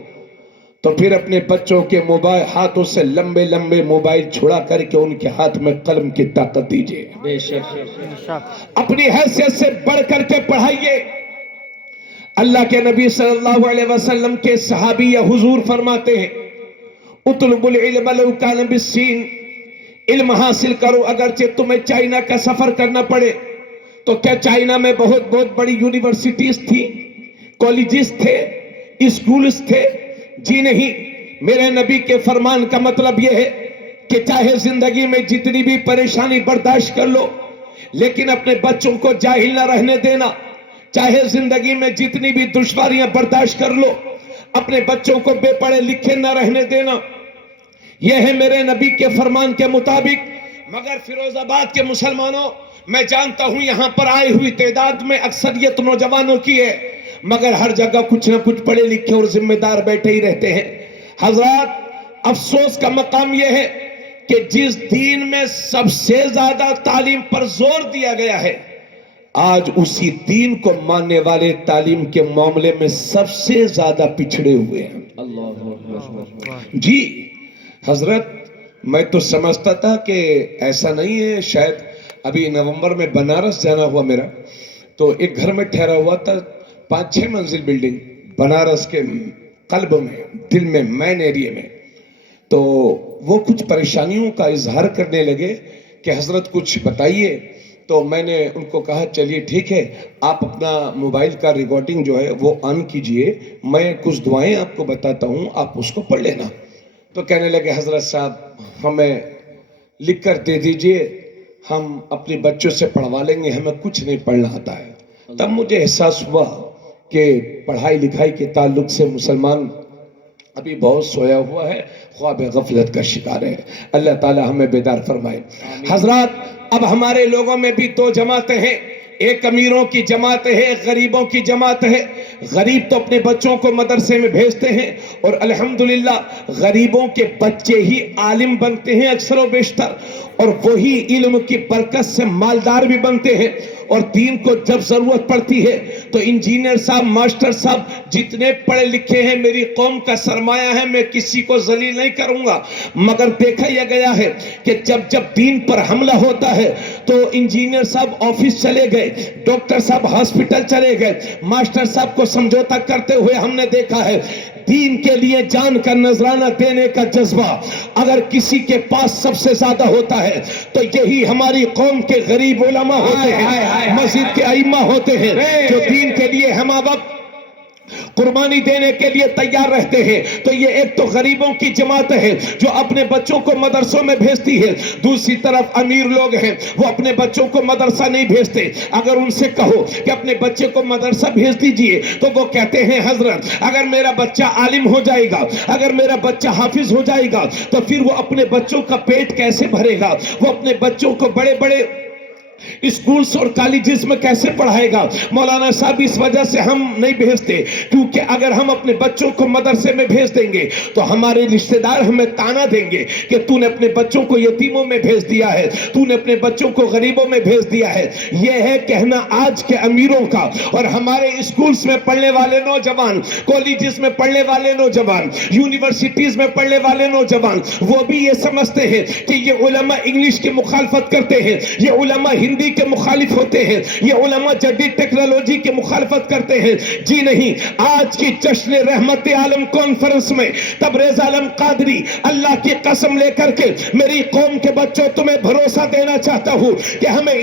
تو پھر اپنے بچوں کے موبائل ہاتھوں سے لمبے لمبے موبائل چھڑا کر کے ان کے ہاتھ میں قلم کی طاقت دیجئے۔ بے شک۔ اپنی حیثیت سے بڑھ کر کے پڑھائیے۔ اللہ کے نبی صلی اللہ علیہ وسلم کے صحابی یا حضور فرماتے ہیں، اطلب العلم لو کان بالسین، علم حاصل کرو اگرچہ تمہیں چائنا کا سفر کرنا پڑے۔ تو کیا چائنا میں بہت بڑی یونیورسٹیز تھی، کالجز تھے، اسکولز تھے؟ جی نہیں۔ میرے نبی کے فرمان کا مطلب یہ ہے کہ چاہے زندگی میں جتنی بھی پریشانی برداشت کر لو، لیکن اپنے بچوں کو جاہل نہ رہنے دینا۔ چاہے زندگی میں جتنی بھی دشواریاں برداشت کر لو، اپنے بچوں کو بے پڑھے لکھے نہ رہنے دینا۔ یہ ہے میرے نبی کے فرمان کے مطابق۔ مگر فیروز آباد کے مسلمانوں، میں جانتا ہوں یہاں پر آئی ہوئی تعداد میں اکثریت نوجوانوں کی ہے، مگر ہر جگہ کچھ نہ کچھ پڑھے لکھے اور ذمہ دار بیٹھے ہی رہتے ہیں۔ حضرات، افسوس کا مقام یہ ہے کہ جس دین میں سب سے زیادہ تعلیم پر زور دیا گیا ہے، آج اسی دین کو ماننے والے تعلیم کے معاملے میں سب سے زیادہ پچھڑے ہوئے ہیں۔ جی حضرت، میں تو سمجھتا تھا کہ ایسا نہیں ہے۔ شاید ابھی نومبر میں بنارس جانا ہوا میرا، تو ایک گھر میں ٹھہرا ہوا تھا، 5-6 منزل بلڈنگ، بنارس کے قلب میں، دل میں، مین ایریے میں۔ تو وہ کچھ پریشانیوں کا اظہار کرنے لگے کہ حضرت کچھ بتائیے تو میں نے ان کو کہا چلیے ٹھیک ہے، آپ اپنا موبائل کا ریکارڈنگ جو ہے وہ آن کیجئے، میں کچھ دعائیں آپ کو بتاتا ہوں، آپ اس کو پڑھ لینا۔ تو کہنے لگے حضرت صاحب ہمیں لکھ کر دے دیجئے، ہم اپنے بچوں سے پڑھوا لیں گے، ہمیں کچھ نہیں پڑھنا آتا ہے۔ تب مجھے احساس ہوا کہ پڑھائی لکھائی کے تعلق سے مسلمان ابھی بہت سویا ہوا ہے، خواب غفلت کا شکار ہے۔ اللہ تعالی ہمیں بیدار فرمائے۔ حضرات اب ہمارے لوگوں میں بھی دو جماعتیں ہیں، ایک امیروں کی جماعت ہے، ایک غریبوں کی جماعت ہے۔ غریب تو اپنے بچوں کو مدرسے میں بھیجتے ہیں اور الحمدللہ غریبوں کے بچے ہی عالم بنتے ہیں اکثر و بیشتر، اور وہی علم کی برکت سے مالدار بھی بنتے ہیں، اور دین کو جب ضرورت پڑتی ہے تو انجینئر صاحب، ماسٹر صاحب جتنے پڑھے لکھے ہیں میری قوم کا سرمایہ ہے، میں کسی کو ذلیل نہیں کروں گا، مگر دیکھا یہ گیا ہے کہ جب دین پر حملہ ہوتا ہے تو انجینئر صاحب آفس چلے گئے، ڈاکٹر صاحب ہاسپٹل چلے گئے، ماسٹر صاحب کو سمجھوتا کرتے ہوئے ہم نے دیکھا ہے۔ دین کے لیے جان کا نذرانہ دینے کا جذبہ اگر کسی کے پاس سب سے زیادہ ہوتا ہے تو یہی ہماری قوم کے غریب علماء ہوتے ہیں، مسجد کے ائمہ ہوتے ہیں، جو دین کے لیے ہم وقت قربانی دینے کے لیے تیار رہتے ہیں۔ تو یہ ایک تو غریبوں کی جماعت ہے جو اپنے بچوں کو مدرسوں میں بھیجتی ہے، دوسری طرف امیر لوگ ہیں وہ اپنے بچوں کو مدرسہ نہیں بھیجتے۔ اگر ان سے کہو کہ اپنے بچے کو مدرسہ بھیج دیجئے تو وہ کہتے ہیں حضرت اگر میرا بچہ عالم ہو جائے گا، اگر میرا بچہ حافظ ہو جائے گا تو پھر وہ اپنے بچوں کا پیٹ کیسے بھرے گا، وہ اپنے بچوں کو بڑے بڑے اسکولز اور کالجز میں کیسے پڑھائے گا۔ مولانا صاحب اس وجہ سے ہم نہیں بھیجتے کیونکہ اگر ہم اپنے بچوں کو مدرسے میں بھیج دیں گے تو ہمارے رشتہ دار ہمیں تانا دیں گے کہ تو نے اپنے بچوں کو یتیموں میں بھیج دیا ہے، تو نے اپنے بچوں کو غریبوں میں بھیج دیا ہے۔ یہ ہے کہنا آج کے امیروں کا، اور ہمارے اسکولز میں پڑھنے والے نوجوان، کالجز میں پڑھنے والے نوجوان، یونیورسٹیز میں پڑھنے والے نوجوان، وہ بھی یہ سمجھتے ہیں کہ یہ علماء انگلش کی مخالفت کرتے ہیں، یہ علماء ہندی کے مخالف ہوتے ہیں، یہ علماء جدید ٹیکنالوجی کے مخالفت کرتے ہیں۔ جی نہیں، آج کی جشن رحمت عالم کانفرنس میں تبریز عالم قادری اللہ کی قسم لے کر کے میری قوم کے بچوں تمہیں بھروسہ دینا چاہتا ہوں کہ ہمیں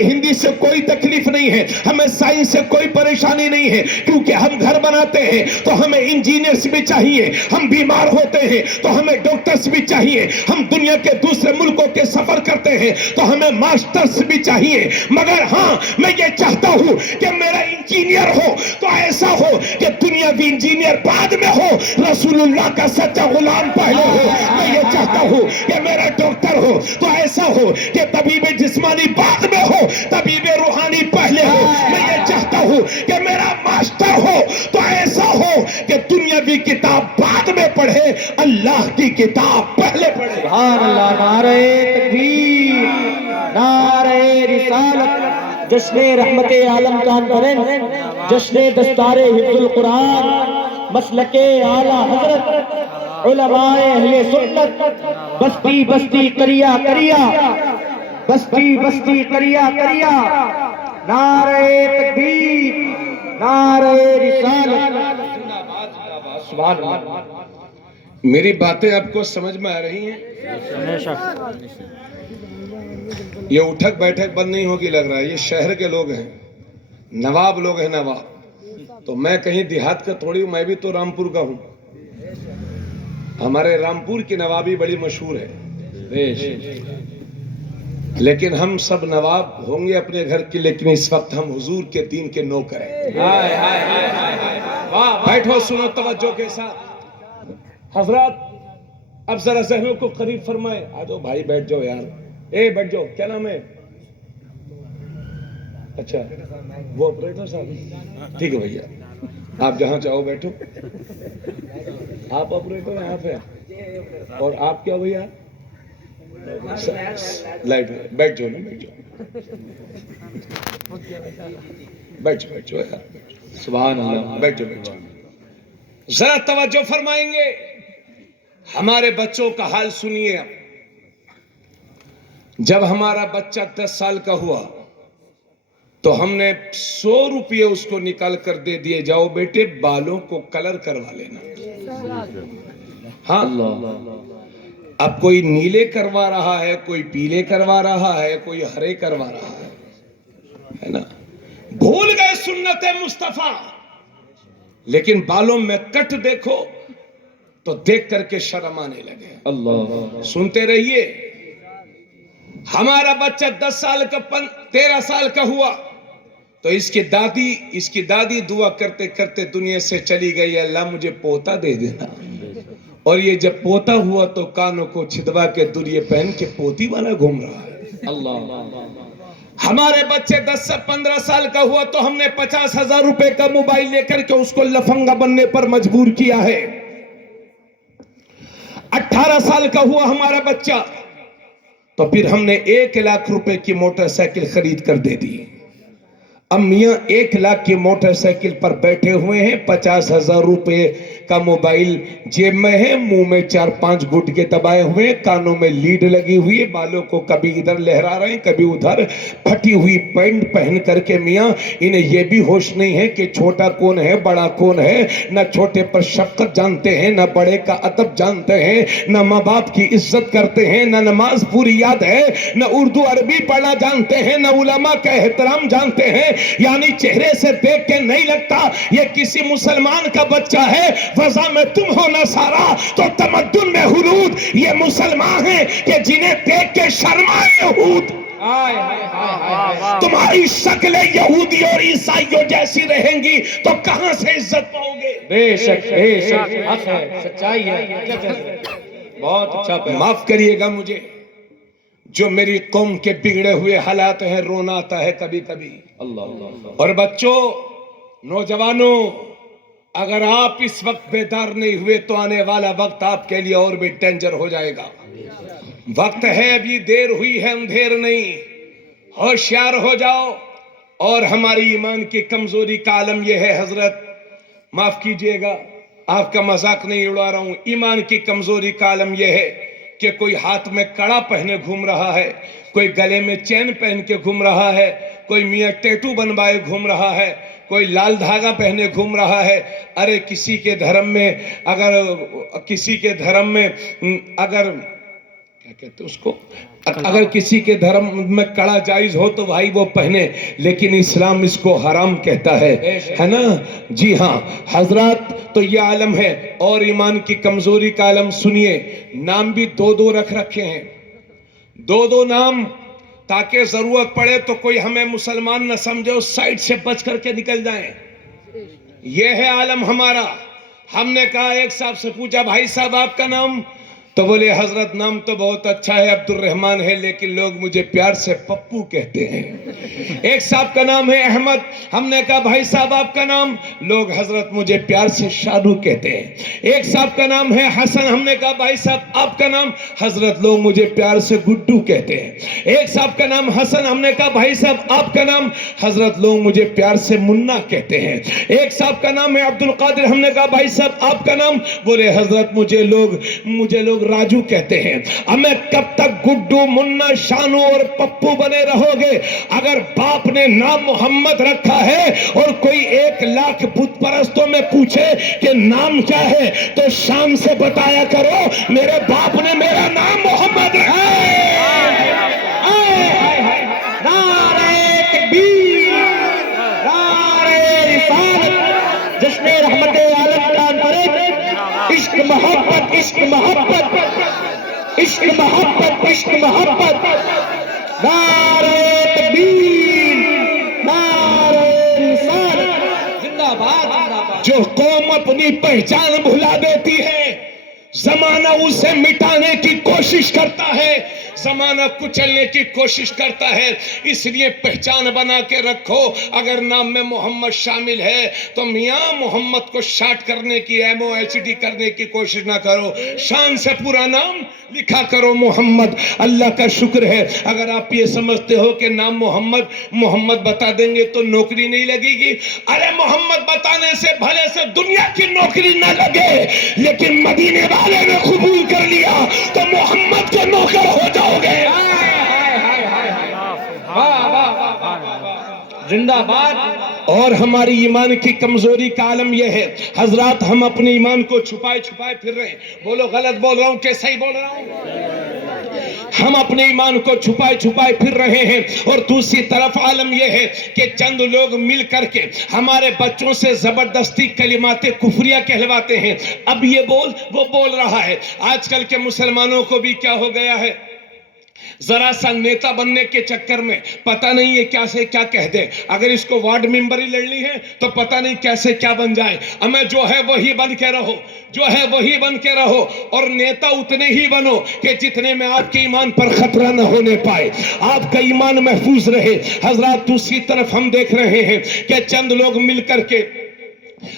ہندی سے کوئی تکلیف نہیں ہے، ہمیں سائنس سے کوئی پریشانی نہیں ہے، کیونکہ ہم گھر بناتے ہیں تو ہمیں انجینئرز بھی چاہیے، ہم بیمار ہوتے ہیں تو ہمیں ڈاکٹرز بھی چاہیے، ہم دنیا کے دوسرے ملکوں کے سفر کرتے ہیں تو ہمیں ماسٹرز بھی چاہیے، مگر ہاں میں یہ چاہتا ہوں کہ میرا انجینئر ہو تو ایسا ہو کہ دنیاوی انجینئر بعد میں ہو، رسول اللہ کا سچا غلام پہلے ہو۔ میں یہ چاہتا ہوں کہ میرا ڈاکٹر ہو تو ایسا ہو کہ طبیب جسمانی بعد میں ہو، طبیب روحانی پہلے ہو۔ میں یہ چاہتا ہوں کہ میرا ماسٹر ہو تو ایسا ہو کہ دنیاوی کتاب بعد میں پڑھے، اللہ کی کتاب پہلے پڑھے۔ سبحان اللہ، نعرہ تکبیر، نعرہ رسالت، جشن رحمت عالم کانفرنس، جشن دستار حفظ القرآن، مسلک اعلیٰ حضرت علماء اہل سنت، بستی بستی قریہ قریہ، بستی بستی قریہ قریہ، نعرہ تکبیر، نعرہ رسالت۔ سبحان اللہ۔ میری باتیں آپ کو سمجھ میں آ رہی ہیں؟ یہ اٹھک بیٹھک بند نہیں ہوگی لگ رہا ہے، یہ شہر کے لوگ ہیں، نواب لوگ ہیں، نواب۔ تو میں کہیں دیہات کا تھوڑی ہوں، میں بھی تو رامپور کا ہوں۔ ہمارے رامپور کی نوابی بڑی مشہور ہے، لیکن ہم سب نواب ہوں گے اپنے گھر کی، لیکن اس وقت ہم حضور کے دین کے نوکر ہیں۔ بیٹھو، سنو توجہ کے ساتھ۔ حضرات اب ذرا ذہنوں کو قریب فرمائے۔ آ جاؤ بھائی، بیٹھ جاؤ یار، بیٹھ جاؤ۔ کیا نام ہے؟ اچھا، وہ آپریٹر صاحب، ٹھیک ہے بھیا، آپ جہاں چاہو بیٹھو۔ آپ آپریٹر ہیں، آپ ہیں، اور آپ کیا بھیا؟ لائٹ۔ بیٹھ جاؤ نا، بیٹھ جاؤ، بیٹھ جاؤ یار، سبحان اللہ، بیٹھ جاؤ، بیٹھ جاؤ۔ ذرا توجہ فرمائیں گے، ہمارے بچوں کا حال سنیے۔ جب ہمارا بچہ 10 سال کا ہوا تو ہم نے 100 روپے اس کو نکال کر دے دیے، جاؤ بیٹے بالوں کو کلر کروا لینا۔ ہاں، اب کوئی نیلے کروا رہا ہے، کوئی پیلے کروا رہا ہے، کوئی ہرے کروا رہا ہے نا. بھول گئے سنت مصطفیٰ. لیکن بالوں میں کٹ دیکھو تو دیکھ کر کے شرم آنے لگے. اللہ. سنتے رہیے. ہمارا بچہ 10 سال کا 13 سال کا ہوا تو اس کی دادی دعا کرتے کرتے دنیا سے چلی گئی، اللہ مجھے پوتا دے دینا. اور یہ جب پوتا ہوا تو کانوں کو چھدوا کے دریے پہن کے پوتی والا گھوم رہا ہے. اللہ. ہمارے بچے 10 سے 15 سال کا ہوا تو ہم نے 50,000 روپے کا موبائل لے کر کے اس کو لفنگا بننے پر مجبور کیا ہے. 18 سال کا ہوا ہمارا بچہ تو پھر ہم نے 1 لاکھ روپے کی موٹر سائیکل خرید کر دے دی. اب میاں 1 لاکھ کی موٹر سائیکل پر بیٹھے ہوئے ہیں، 50,000 روپے کا موبائل جیب میں ہے، منہ میں 4-5 گٹکے دبائے ہوئے ہیں، کانوں میں لیڈ لگی ہوئی ہے، بالوں کو کبھی ادھر لہرا رہے ہیں کبھی ادھر، پھٹی ہوئی پینٹ پہن کر کے میاں انہیں یہ بھی ہوش نہیں ہے کہ چھوٹا کون ہے بڑا کون ہے. نہ چھوٹے پر شفقت جانتے ہیں، نہ بڑے کا ادب جانتے ہیں، نہ ماں باپ کی عزت کرتے ہیں، نہ نماز پوری یاد ہے، نہ اردو عربی پڑھنا جانتے ہیں، نہ علماء کا احترام جانتے ہیں. یعنی چہرے سے دیکھ کے نہیں لگتا یہ کسی مسلمان کا بچہ ہے. وضع میں تم ہو نصارا تو تمدن میں ہنود. یہ مسلمان ہیں کہ جنہیں دیکھ کے شرمائے یہود. تمہاری شکلیں یہودی اور عیسائیوں جیسی رہیں گی تو کہاں سے عزت پاؤ گے؟ بے شک حق ہے، سچائی ہے. بہت اچھا پیغام. معاف کریے گا مجھے، جو میری قوم کے بگڑے ہوئے حالات ہیں، رونا آتا ہے کبھی کبھی. اللہ. اور بچوں، نوجوانوں، اگر آپ اس وقت بیدار نہیں ہوئے تو آنے والا وقت آپ کے لیے اور بھی ڈینجر ہو جائے گا. وقت ہے، ابھی دیر ہوئی ہے، اندھیر نہیں. ہوشیار ہو جاؤ. اور ہماری ایمان کی کمزوری کا عالم یہ ہے حضرت، معاف کیجئے گا، آپ کا مذاق نہیں اڑا رہا ہوں، ایمان کی کمزوری کا عالم یہ ہے کہ کوئی ہاتھ میں کڑا پہنے گھوم رہا ہے، کوئی گلے میں چین پہن کے گھوم رہا ہے، کوئی میاں ٹیٹو بنوائے گھوم رہا ہے، کوئی لال دھاگا پہنے گھوم رہا ہے. ارے کسی کے دھرم میں اگر کیا کہتے اس کو، اگر کسی کے دھرم میں کڑا جائز ہو تو بھائی وہ پہنے، لیکن اسلام اس کو حرام کہتا ہے نا. جی ہاں حضرات، تو یہ عالم ہے. اور ایمان کی کمزوری کا عالم سنیے، نام بھی 2 رکھ رکھے ہیں، 2 نام، تاکہ ضرورت پڑے تو کوئی ہمیں مسلمان نہ سمجھے، اس سائٹ سے بچ کر کے نکل جائیں. یہ ہے عالم ہمارا. ہم نے کہا، ایک صاحب سے پوچھا، بھائی صاحب آپ کا نام؟ تو بولے حضرت نام تو بہت اچھا ہے، عبد الرحمن ہے، لیکن لوگ مجھے پیار سے پپو کہتے ہیں. ایک صاحب کا نام ہے احمد. ہم نے کہا بھائی صاحب آپ کا نام؟ لوگ حضرت مجھے پیار سے شادو کہتے ہیں. ایک صاحب کا نام ہے حسن. ہم نے کہا بھائی صاحب آپ کا نام؟ حضرت لوگ مجھے پیار سے گڈو کہتے ہیں. ایک صاحب کا نام حسن. ہم نے کہا بھائی صاحب آپ کا نام؟ حضرت لوگ مجھے پیار سے منا کہتے ہیں. ایک صاحب کا نام ہے عبد القادر. ہم نے کہا بھائی صاحب آپ کا نام؟ بولے حضرت مجھے لوگ راجو کہتے ہیں. اب میں کب تک گڈو، منا، شانو اور پپو بنے رہو گے؟ اگر باپ نے نام محمد رکھا ہے اور کوئی 1 لاکھ بت پرستوں میں پوچھے کہ نام کیا ہے تو شان سے بتایا کرو میرے باپ نے میرا نام محمد رکھا ہے. نعرہ تکبیر، نعرہ رسالت، جشن رحمت عالم کا انترے، عشق محبت، عشق محبت، عشق محبت، عشق محبت. نعرہ تکبیر، نعرہ رسالت. زندہ باد. جو قوم اپنی پہچان بھلا دیتی ہے، زمانہ اسے مٹانے کی کوشش کرتا ہے، زمانہ کچلنے کی کوشش کرتا ہے. اس لیے پہچان بنا کے رکھو. اگر نام میں محمد شامل ہے تو میاں محمد کو شارٹ کرنے کی، MOHD کرنے کی کوشش نہ کرو. شان سے پورا نام لکھا کرو محمد. اللہ کا شکر ہے اگر آپ یہ سمجھتے ہو کہ نام محمد بتا دیں گے تو نوکری نہیں لگے گی. ارے محمد بتانے سے بھلے سے دنیا کی نوکری نہ لگے، لیکن مدینے والے نے قبول کر لیا تو محمد کے نوکر ہو جاؤ گے. زندہ باد. اور ہماری ایمان کی کمزوری کا عالم یہ ہے حضرات، ہم اپنے ایمان کو چھپائے چھپائے پھر رہے ہیں. بولو غلط بول رہا ہوں کہ صحیح بول رہا ہوں؟ ہم اپنے ایمان کو چھپائے چھپائے پھر رہے ہیں. اور دوسری طرف عالم یہ ہے کہ چند لوگ مل کر کے ہمارے بچوں سے زبردستی کلمات کفریہ کہلواتے ہیں. اب یہ بول وہ بول رہا ہے. آج کل کے مسلمانوں کو بھی کیا ہو گیا ہے، ذرا سا نیتا بننے کے چکر میں پتہ نہیں ہے کیا سے کیا کہہ دے. اگر اس کو وارڈ ممبر ہی لڑنی ہے تو پتہ نہیں کیسے کیا بن جائے. ہمیں جو ہے وہی بن کے رہو، جو ہے وہی بن کے رہو. اور نیتا اتنے ہی بنو کہ جتنے میں آپ کے ایمان پر خطرہ نہ ہونے پائے، آپ کا ایمان محفوظ رہے. حضرات دوسری طرف ہم دیکھ رہے ہیں کہ چند لوگ مل کر کے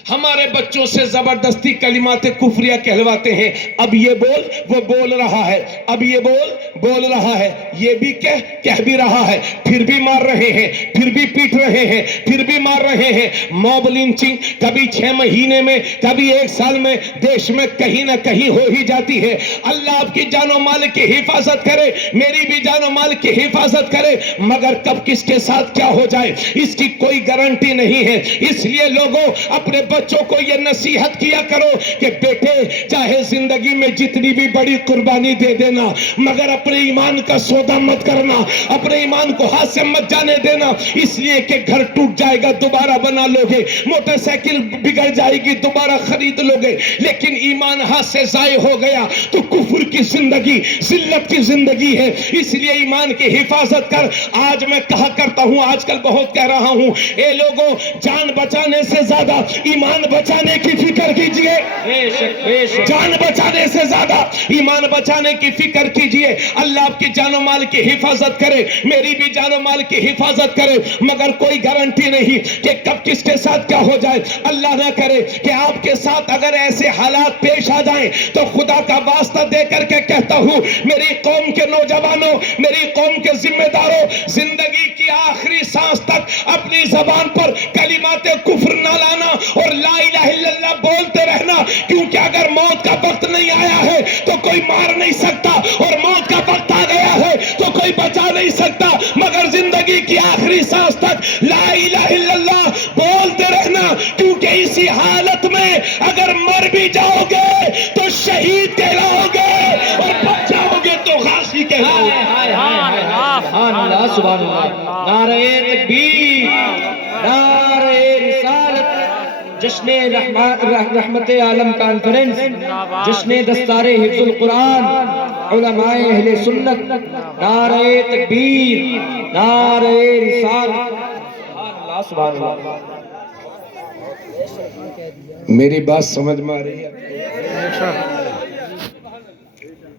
ہمارے بچوں سے زبردستی کلمات کفریہ کہلواتے ہیں. اب یہ بول وہ بول رہا ہے، اب یہ بول رہا ہے، یہ بھی کہہ بھی رہا ہے. پھر بھی مار رہے ہیں، پھر بھی پیٹ رہے ہیں، پھر بھی مار رہے ہیں. موب لنچنگ کبھی 6 مہینے میں، کبھی 1 سال میں دیش میں کہیں نہ کہیں ہو ہی جاتی ہے. اللہ آپ کی جان و مال کی حفاظت کرے، میری بھی جان و مال کی حفاظت کرے. مگر کب کس کے ساتھ کیا ہو جائے اس کی کوئی گارنٹی نہیں ہے. اس لیے لوگوں اپنے بچوں کو یہ نصیحت کیا کرو کہ بیٹے چاہے زندگی میں جتنی بھی بڑی قربانی دے دینا، مگر اپنے ایمان کا سودا مت کرنا، اپنے ایمان کو ہاتھ سے مت جانے دینا. اس لیے کہ گھر ٹوٹ جائے گا دوبارہ بنا لو گے، موٹر سائیکل بگڑ جائے گی دوبارہ خرید لو گے، لیکن ایمان ہاتھ سے ضائع ہو گیا تو کفر کی زندگی، ذلت کی زندگی ہے. اس لیے ایمان کی حفاظت کر. آج میں کہا کرتا ہوں، آج کل بہت کہہ رہا ہوں، اے لوگوں جان بچانے سے زیادہ ایمان بچانے کی فکر کیجئے. جان بچانے سے زیادہ ایمان بچانے کی فکر کیجئے. اللہ آپ کی جان و مال کی حفاظت کرے، میری بھی جان و مال کی حفاظت کرے. مگر کوئی گارنٹی نہیں کہ کب کس کے ساتھ کیا ہو جائے. اللہ نہ کرے کہ آپ کے ساتھ اگر ایسے حالات پیش آ جائیں تو خدا کا واسطہ دے کر کے کہتا ہوں، میری قوم کے نوجوانوں، میری قوم کے ذمہ داروں، زندگی کی آخری سانس تک اپنی زبان پر کلمات کفر نہ لانا اور لا الہ الا اللہ بولتے رہنا. کیونکہ اگر موت کا وقت نہیں آیا ہے تو کوئی مار نہیں سکتا، اور موت کا وقت آ گیا ہے تو کوئی بچا نہیں سکتا. مگر زندگی کی آخری سانس تک لا الہ الا اللہ بولتے رہنا. کیونکہ اسی حالت میں اگر مر بھی جاؤ گے تو شہید کہلاؤ گے، اور بچ جاؤ گے تو غازی کہلاؤ گے. سبحان اللہ، سبحان اللہ. نعرہ تکبیر، نعرہ رسالت. جشن رحمت عالم کانفرنس، جشن دستار حفظ القرآن، علماء اہل سنت. نعرہ تکبیر، نعرہ رسالت. سبحان اللہ، سبحان اللہ. میری بات سمجھ میں آ رہی ہے؟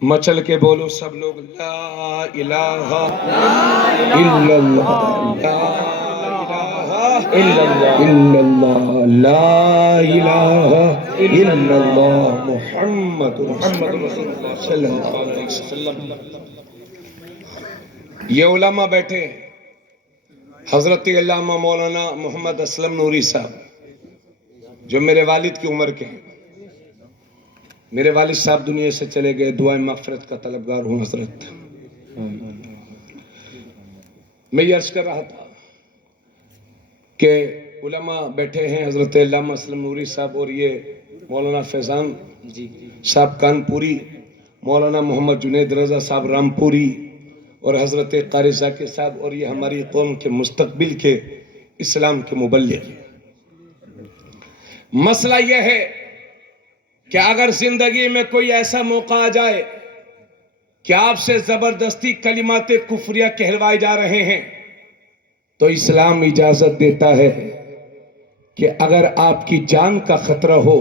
مچل کے بولو سب لوگ، لا الہ الا اللہ، لا الہ الا اللہ، لا الہ الا اللہ، محمد رسول اللہ صلی اللہ علیہ وسلم. یہ علماء بیٹھے، حضرت علامہ مولانا محمد اسلم نوری صاحب جو میرے والد کی عمر کے ہیں. میرے والد صاحب دنیا سے چلے گئے، دعائیں مغفرت کا طلبگار ہوں حضرت. میں یہ عرض کر رہا تھا کہ علماء بیٹھے ہیں، حضرت علامہ اسلم نوری صاحب اور یہ مولانا فیضان صاحب کانپوری، مولانا محمد جنید رضا صاحب رامپوری، اور حضرت قاری ذاکر صاحب، اور یہ ہماری قوم کے مستقبل کے اسلام کے مبلغ. مسئلہ یہ ہے کہ اگر زندگی میں کوئی ایسا موقع آ جائے کہ آپ سے زبردستی کلمات کفریہ کہلوائے جا رہے ہیں تو اسلام اجازت دیتا ہے کہ اگر آپ کی جان کا خطرہ ہو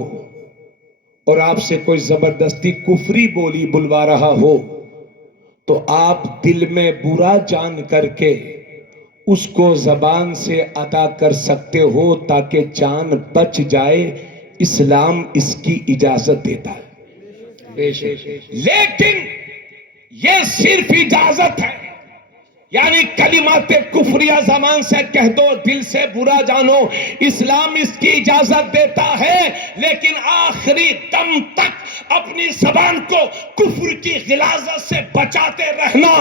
اور آپ سے کوئی زبردستی کفری بولی بلوا رہا ہو تو آپ دل میں برا جان کر کے اس کو زبان سے ادا کر سکتے ہو تاکہ جان بچ جائے. اسلام اس کی اجازت دیتا ہے، لیکن یہ صرف اجازت ہے. یعنی کلمات کفریہ زبان سے کہہ دو، دل سے برا جانو، اسلام اس کی اجازت دیتا ہے، لیکن آخری دم تک اپنی زبان کو کفر کی غلاظت سے بچاتے رہنا،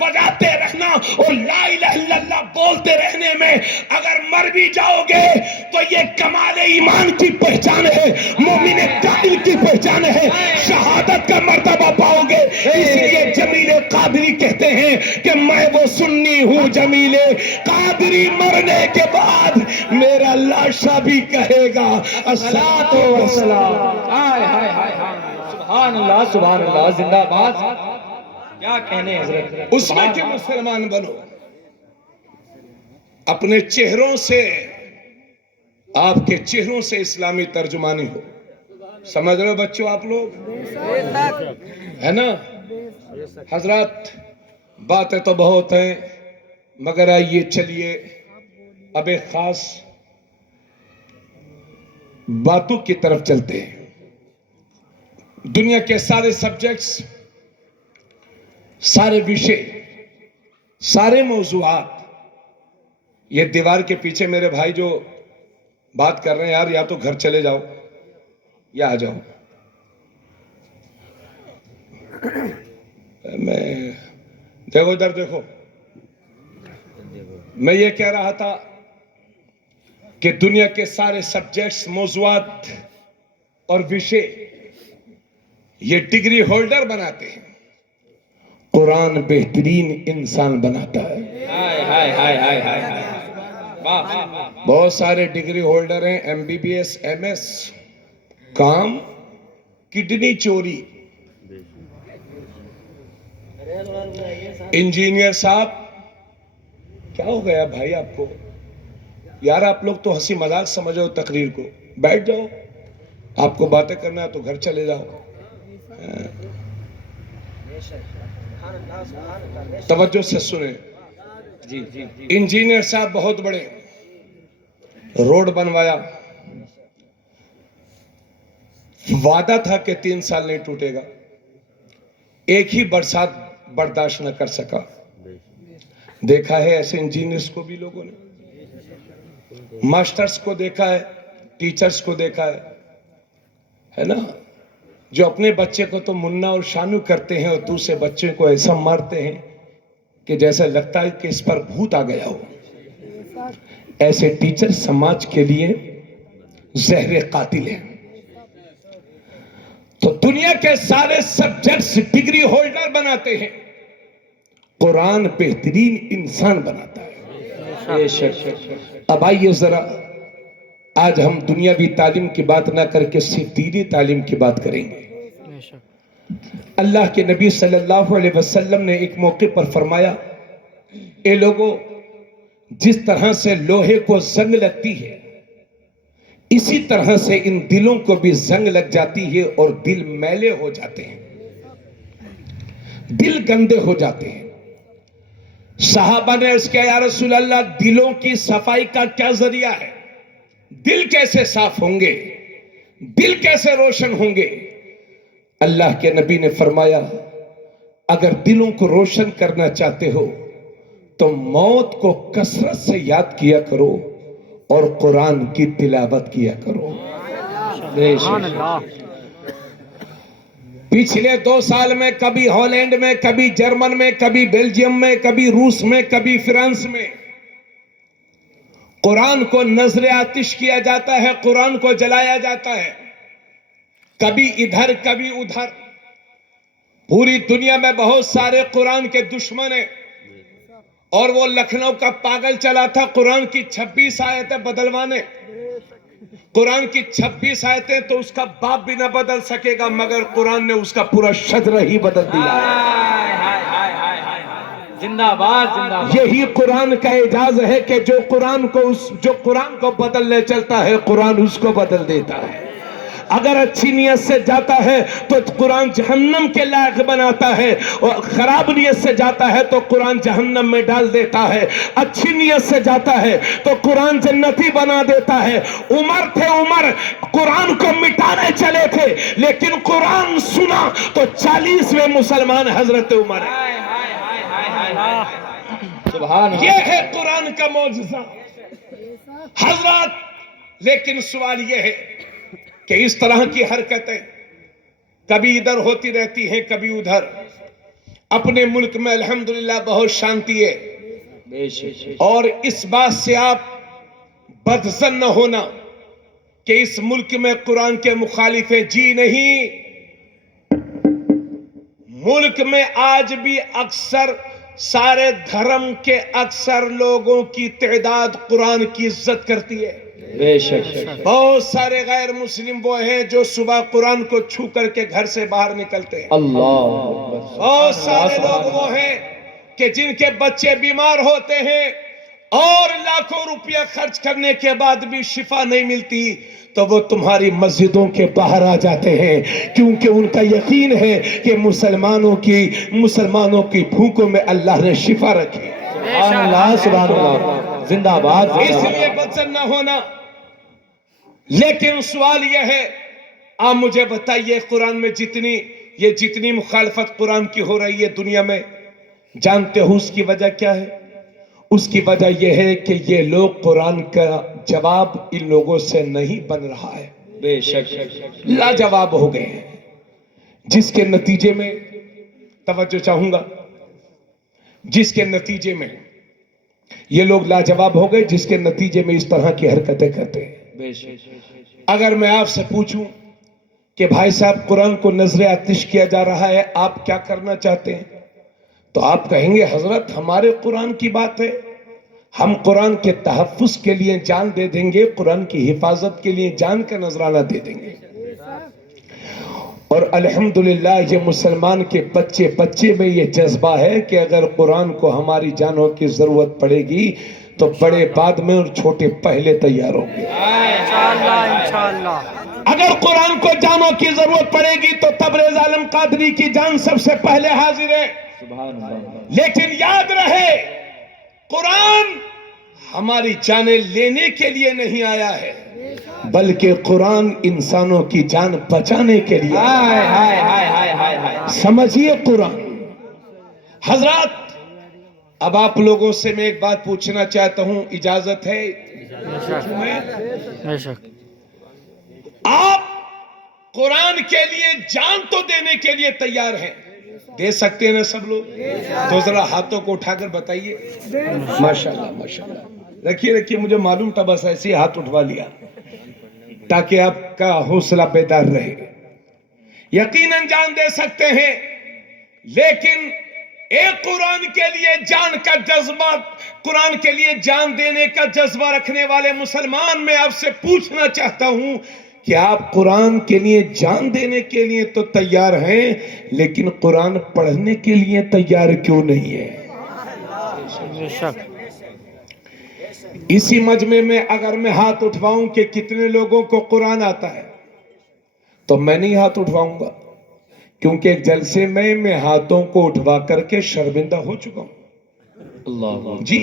بجاتے رہنا، اور لا الہ الا اللہ بولتے رہنے میں اگر مر بھی جاؤ گے تو یہ کمال ایمان کی پہچان ہے، مومن کامل کی پہچان ہے، شہادت کا مرتبہ پاؤ گے۔ اس لیے جمیل قادری کہتے ہیں کہ میں وہ سنی ہوں جمیل قادری، مرنے کے بعد میرا لاشا بھی کہے گا الصلاۃ والسلام۔ ہائے ہائے ہائے ہائے، سبحان اللہ سبحان اللہ، زندہ باد، کیا کہنے حضرت۔ اس میں کہ مسلمان بنو، اپنے چہروں سے، آپ کے چہروں سے اسلامی ترجمانی ہو۔ سمجھ رہے ہو بچوں آپ لوگ؟ ہے نا حضرات؟ باتیں تو بہت ہیں مگر آئیے چلیے اب ایک خاص باتوں کی طرف چلتے ہیں۔ دنیا کے سارے سبجیکٹس، سارے وشے، سارے موضوعات، یہ دیوار کے پیچھے میرے بھائی جو بات کر رہے ہیں، یار یا تو گھر چلے جاؤ یا آ جاؤ۔ میں دیکھو ادھر دیکھو، میں یہ کہہ رہا تھا کہ دنیا کے سارے سبجیکٹس، موضوعات اور وشے یہ ڈگری ہولڈر بناتے ہیں، قرآن بہترین انسان بناتا ہے۔ ہائے ہائے ہائے ہائے ہائے، بہت سارے ڈگری ہولڈر ہیں، M B B S, M S, کام کڈنی چوری۔ انجینئر صاحب کیا ہو گیا بھائی آپ کو؟ یار آپ لوگ تو ہنسی مذاق سمجھو تقریر کو، بیٹھ جاؤ، آپ کو باتیں کرنا ہے تو گھر چلے جاؤ۔ توجہ سے سنیں، انجینئر صاحب بہت بڑے، روڈ بنوایا، وعدہ تھا کہ 3 سال نہیں ٹوٹے گا، ایک ہی برسات برداشت نہ کر سکا۔ دیکھا ہے ایسے انجینئرز کو بھی لوگوں نے، ماسٹرز کو دیکھا ہے، ٹیچرز کو دیکھا ہے نا، جو اپنے بچے کو تو منا اور شانو کرتے ہیں اور دوسرے بچے کو ایسا مارتے ہیں کہ جیسا لگتا ہے کہ اس پر بھوت آ گیا ہو۔ ایسے ٹیچر سماج کے لیے زہر قاتل ہیں۔ تو دنیا کے سارے سبجیکٹس ڈگری ہولڈر بناتے ہیں، قرآن بہترین انسان بناتا ہے۔ اب آئیے ذرا، آج ہم دنیاوی تعلیم کی بات نہ کر کے صرف دینی تعلیم کی بات کریں گے۔ اللہ کے نبی صلی اللہ علیہ وسلم نے ایک موقع پر فرمایا، اے لوگوں، جس طرح سے لوہے کو زنگ لگتی ہے اسی طرح سے ان دلوں کو بھی زنگ لگ جاتی ہے اور دل میلے ہو جاتے ہیں، دل گندے ہو جاتے ہیں۔ صحابہ نے عرض کیا، یا رسول اللہ، دلوں کی صفائی کا کیا ذریعہ ہے؟ دل کیسے صاف ہوں گے؟ دل کیسے روشن ہوں گے؟ اللہ کے نبی نے فرمایا، اگر دلوں کو روشن کرنا چاہتے ہو تو موت کو کثرت سے یاد کیا کرو اور قرآن کی تلاوت کیا کرو۔ پچھلے 2 سال میں کبھی ہالینڈ میں، کبھی جرمن میں، کبھی بیلجیم میں، کبھی روس میں، کبھی فرانس میں قرآن کو نذر آتش کیا جاتا ہے، قرآن کو جلایا جاتا ہے، کبھی ادھر کبھی ادھر۔ پوری دنیا میں بہت سارے قرآن کے دشمن ہیں، اور وہ لکھنؤ کا پاگل چلا تھا قرآن کی 26 آیتیں بدلوانے۔ قرآن کی 26 آیتیں تو اس کا باپ بھی نہ بدل سکے گا، مگر قرآن نے اس کا پورا شجرہ ہی بدل دیا۔ زندہ باد زندہ باد۔ یہی قرآن کا اعجاز ہے کہ جو قرآن کو بدلنے چلتا ہے، قرآن اس کو بدل دیتا ہے۔ اگر اچھی نیت سے جاتا ہے تو قرآن جہنم کے لائق بناتا ہے، اور خراب نیت سے جاتا ہے تو قرآن جہنم میں ڈال دیتا ہے۔ اچھی نیت سے جاتا ہے تو قرآن جنتی بنا دیتا ہے۔ عمر تھے، عمر قرآن کو مٹانے چلے تھے، لیکن قرآن سنا تو 40ویں مسلمان حضرت عمر ہے۔ یہ ہے قرآن کا معجزہ حضرات۔ لیکن سوال یہ ہے کہ اس طرح کی حرکتیں کبھی ادھر ہوتی رہتی ہیں، کبھی ادھر۔ اپنے ملک میں الحمدللہ بہت شانتی ہے، اور اس بات سے آپ بدظن نہ ہونا کہ اس ملک میں قرآن کے مخالف ہیں. جی نہیں، ملک میں آج بھی اکثر سارے دھرم کے اکثر لوگوں کی تعداد قرآن کی عزت کرتی ہے. بے شک. بہت سارے غیر مسلم وہ ہیں جو صبح قرآن کو چھو کر کے گھر سے باہر نکلتے ہیں. اللہ. بہت سارے لوگ وہ ہیں کہ جن کے بچے بیمار ہوتے ہیں اور لاکھوں روپیہ خرچ کرنے کے بعد بھی شفا نہیں ملتی تو وہ تمہاری مسجدوں کے باہر آ جاتے ہیں، کیونکہ ان کا یقین ہے کہ مسلمانوں کی بھوکوں میں اللہ نے شفا رکھی. سبحان اللہ، سبحان اللہ، زندہ باد. اس لیے بدظن نہ ہونا. لیکن سوال یہ ہے، آپ مجھے بتائیے قرآن میں جتنی مخالفت قرآن کی ہو رہی ہے دنیا میں، جانتے ہو اس کی وجہ کیا ہے؟ اس کی وجہ یہ ہے کہ یہ لوگ قرآن کا جواب ان لوگوں سے نہیں بن رہا ہے. بے شک. لاجواب ہو گئے ہیں، جس کے نتیجے میں توجہ چاہوں گا، جس کے نتیجے میں یہ لوگ لاجواب ہو گئے، جس کے نتیجے میں اس طرح کی حرکتیں کرتے ہیں. بے شک. اگر میں آپ سے پوچھوں کہ بھائی صاحب قرآن کو نظر آتش کیا جا رہا ہے، آپ کیا کرنا چاہتے ہیں؟ تو آپ کہیں گے حضرت ہمارے قرآن کی بات ہے، ہم قرآن کے تحفظ کے لیے جان دے دیں گے، قرآن کی حفاظت کے لیے جان کا نذرانہ دے دیں گے. اور الحمدللہ یہ مسلمان کے بچے میں یہ جذبہ ہے کہ اگر قرآن کو ہماری جانوں کی ضرورت پڑے گی تو بڑے بعد میں اور چھوٹے پہلے تیار ہوں گے. انشاءاللہ. اگر قرآن کو جانوں کی ضرورت پڑے گی تو تبریز عالم قادری کی جان سب سے پہلے حاضر ہے. سبحان اللہ. لیکن یاد رہے قرآن ہماری جانیں لینے کے لیے نہیں آیا ہے، بلکہ قرآن انسانوں کی جان بچانے کے لیے. ہائے ہائے ہائے ہائے ہائے ہائے. سمجھیے قرآن. حضرات اب آپ لوگوں سے میں ایک بات پوچھنا چاہتا ہوں، اجازت ہے؟ بے شک. آپ قرآن کے لیے جان تو دینے کے لیے تیار ہیں، دے سکتے ہیں نا سب لوگ؟ تو ذرا ہاتھوں کو اٹھا کر بتائیے. ماشاءاللہ ماشاءاللہ. رکھیے مجھے معلوم تھا، بس ایسے ہی ہاتھ اٹھوا لیا تاکہ آپ کا حوصلہ بیدار رہے. یقیناً جان دے سکتے ہیں، لیکن ایک قرآن کے لیے جان کا جذبہ، قرآن کے لیے جان دینے کا جذبہ رکھنے والے مسلمان، میں آپ سے پوچھنا چاہتا ہوں کہ آپ قرآن کے لیے جان دینے کے لیے تو تیار ہیں، لیکن قرآن پڑھنے کے لیے تیار کیوں نہیں ہے؟ بے شک. اسی مجمع میں اگر میں ہاتھ اٹھواؤں کہ کتنے لوگوں کو قرآن آتا ہے تو میں نہیں ہاتھ اٹھواؤں گا، کیونکہ ایک جلسے میں ہاتھوں کو اٹھوا کر کے شرمندہ ہو چکا ہوں. اللہ. جی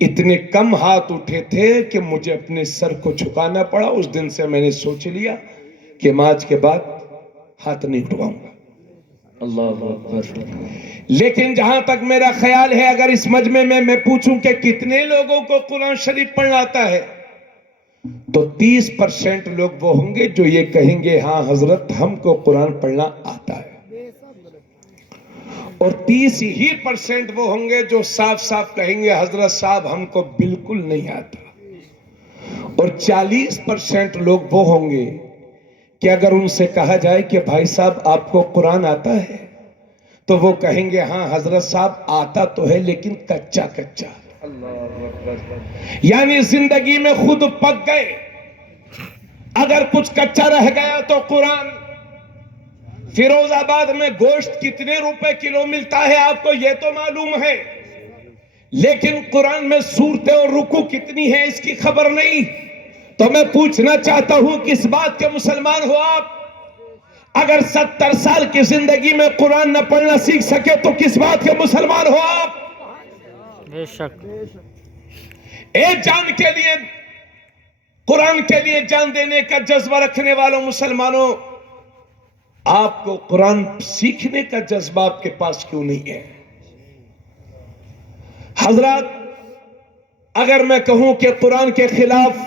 اتنے کم ہاتھ اٹھے تھے کہ مجھے اپنے سر کو جھکانا پڑا. اس دن سے میں نے سوچ لیا کہ میں آج کے بعد ہاتھ نہیں اٹھواؤں گا. اللہ اکبر. لیکن جہاں تک میرا خیال ہے، اگر اس مجمع میں پوچھوں کہ کتنے لوگوں کو قرآن شریف پڑھنا آتا ہے تو 30% لوگ وہ ہوں گے جو یہ کہیں گے ہاں حضرت ہم کو قرآن پڑھنا آتا ہے، اور 30% وہ ہوں گے جو صاف صاف کہیں گے حضرت صاحب ہم کو بالکل نہیں آتا، اور 40% لوگ وہ ہوں گے کہ اگر ان سے کہا جائے کہ بھائی صاحب آپ کو قرآن آتا ہے تو وہ کہیں گے ہاں حضرت صاحب آتا تو ہے لیکن کچا کچا. یعنی زندگی میں خود پک گئے، اگر کچھ کچا رہ گیا تو قرآن. فیروز آباد میں گوشت کتنے روپے کلو ملتا ہے آپ کو یہ تو معلوم ہے، لیکن قرآن میں سورتیں اور رکوع کتنی ہیں اس کی خبر نہیں. تو میں پوچھنا چاہتا ہوں کس بات کے مسلمان ہو آپ؟ اگر 70 سال کی زندگی میں قرآن نہ پڑھنا سیکھ سکے تو کس بات کے مسلمان ہو آپ؟ بے شک. ایک جان کے لیے، قرآن کے لیے جان دینے کا جذبہ رکھنے والوں مسلمانوں، آپ کو قرآن سیکھنے کا جذبہ آپ کے پاس کیوں نہیں ہے؟ حضرات اگر میں کہوں کہ قرآن کے خلاف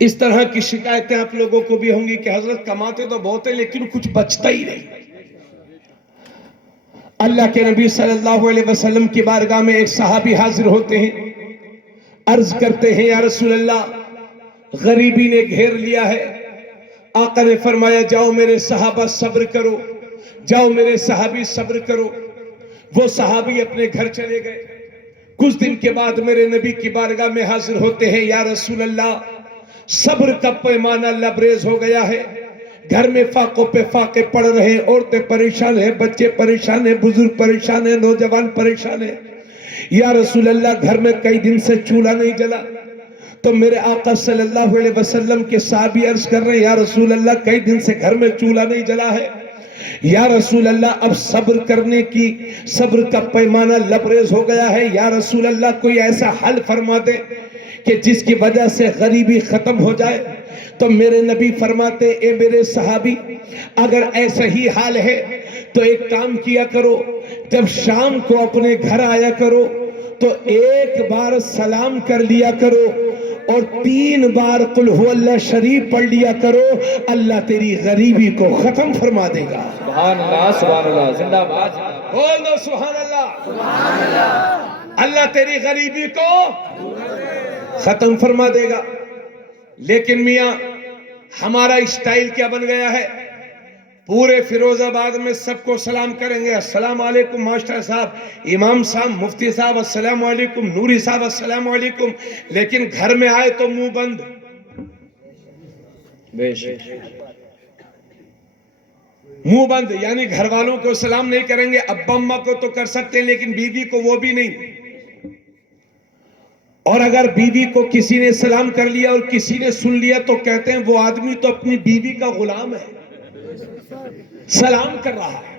اس طرح کی شکایتیں آپ لوگوں کو بھی ہوں گی کہ حضرت کماتے تو بہت ہیں لیکن کچھ بچتا ہی نہیں. اللہ کے نبی صلی اللہ علیہ وسلم کی بارگاہ میں ایک صحابی حاضر ہوتے ہیں، عرض کرتے ہیں یا رسول اللہ غریبی نے گھیر لیا ہے. آقا نے فرمایا جاؤ میرے صحابہ صبر کرو، جاؤ میرے صحابی صبر کرو. وہ صحابی اپنے گھر چلے گئے. کچھ دن کے بعد میرے نبی کی بارگاہ میں حاضر ہوتے ہیں یا رسول اللہ صبر کا پیمانہ لبریز ہو گیا ہے، گھر میں فاقوں پہ فاقے پڑ رہے ہیں، عورتیں پریشان ہیں، بچے پریشان ہیں، بزرگ پریشان ہیں، نوجوان پریشان ہیں. یا رسول اللہ گھر میں کئی دن سے چولہا نہیں جلا. تو میرے آقا صلی اللہ علیہ وسلم کے صحابی عرض کر رہے ہیں یا رسول اللہ کئی دن سے گھر میں چولہا نہیں جلا ہے. یا رسول اللہ اب صبر کرنے کی صبر کا پیمانہ لبریز ہو گیا ہے. یا رسول اللہ کوئی ایسا حل فرما دے کہ جس کی وجہ سے غریبی ختم ہو جائے. تو میرے نبی فرماتے اے میرے صحابی اگر ایسا ہی حال ہے تو ایک کام کیا کرو، جب شام کو اپنے گھر آیا کرو تو ایک بار سلام کر لیا کرو اور 3 بار قل هو اللہ شریف پڑھ لیا کرو، اللہ تیری غریبی کو ختم فرما دے گا. سبحان اللہ سبحان اللہ زندہ باد. بول دو سبحان اللہ. اللہ تیری غریبی کو ختم فرما دے گا. لیکن میاں ہمارا اسٹائل کیا بن گیا ہے؟ پورے فیروز آباد میں سب کو سلام کریں گے، السلام علیکم ماسٹر صاحب، امام صاحب، مفتی صاحب السلام علیکم، نوری صاحب السلام علیکم، لیکن گھر میں آئے تو منہ بند. بے شک منہ بند یعنی گھر والوں کو سلام نہیں کریں گے. ابا اماں کو تو کر سکتے ہیں لیکن بیوی کو وہ بھی نہیں. اور اگر بیوی کو کسی نے سلام کر لیا اور کسی نے سن لیا تو کہتے ہیں وہ آدمی تو اپنی بیوی کا غلام ہے، سلام کر رہا ہے.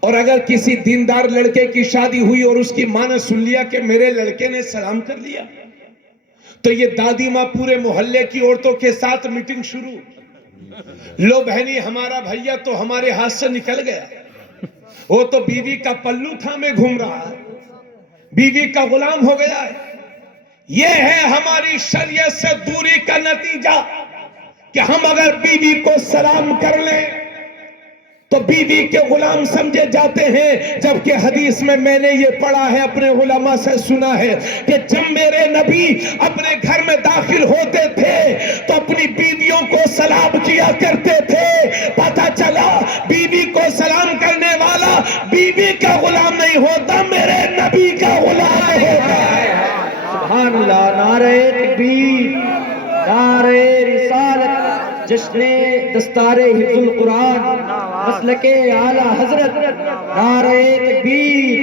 اور اگر کسی دیندار لڑکے کی شادی ہوئی اور اس کی ماں نے سن لیا کہ میرے لڑکے نے سلام کر لیا تو یہ دادی ماں پورے محلے کی عورتوں کے ساتھ میٹنگ شروع. لو بہنی ہمارا بھیا تو ہمارے ہاتھ سے نکل گیا، وہ تو بیوی کا پلو تھامے گھوم رہا ہے، بیوی کا غلام ہو گیا ہے. یہ ہے ہماری شریعت سے دوری کا نتیجہ کہ ہم اگر بیوی کو سلام کر لیں تو بیوی کے غلام سمجھے جاتے ہیں. جبکہ حدیث میں نے یہ پڑھا ہے، اپنے علماء سے سنا ہے کہ جب میرے نبی اپنے گھر میں داخل ہوتے تھے تو اپنی بیویوں کو سلام کیا کرتے تھے. پتہ چلا بیوی کو سلام کرنے والا بیوی کا غلام نہیں ہوتا، میرے نبی کا غلام ہوتا ہے. سبحان اللہ. نعرہ تکبیر، نعرہ رسالت، جشن دستار حفظ القرآن، مسلک اعلیٰ حضرت، نعرہ تکبیر،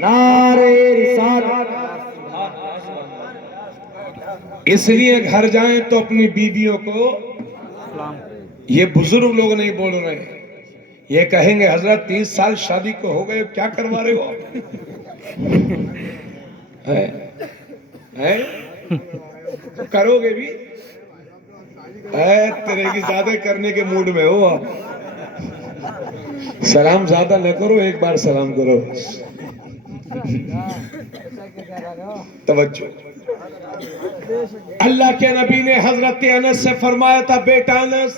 نعرہ رسالت. اس لیے گھر جائیں تو اپنی بیویوں کو، یہ بزرگ لوگ نہیں بول رہے ہیں، یہ کہیں گے حضرت 30 سال شادی کو ہو گئے کیا کروا رہے ہو آپ؟ کرو گے بھی تیرے کی زیادہ کرنے کے موڈ میں ہو آپ. سلام زیادہ نہ کرو، ایک بار سلام کرو. توجہ. اللہ کے نبی نے حضرت انس سے فرمایا تھا بیٹا انس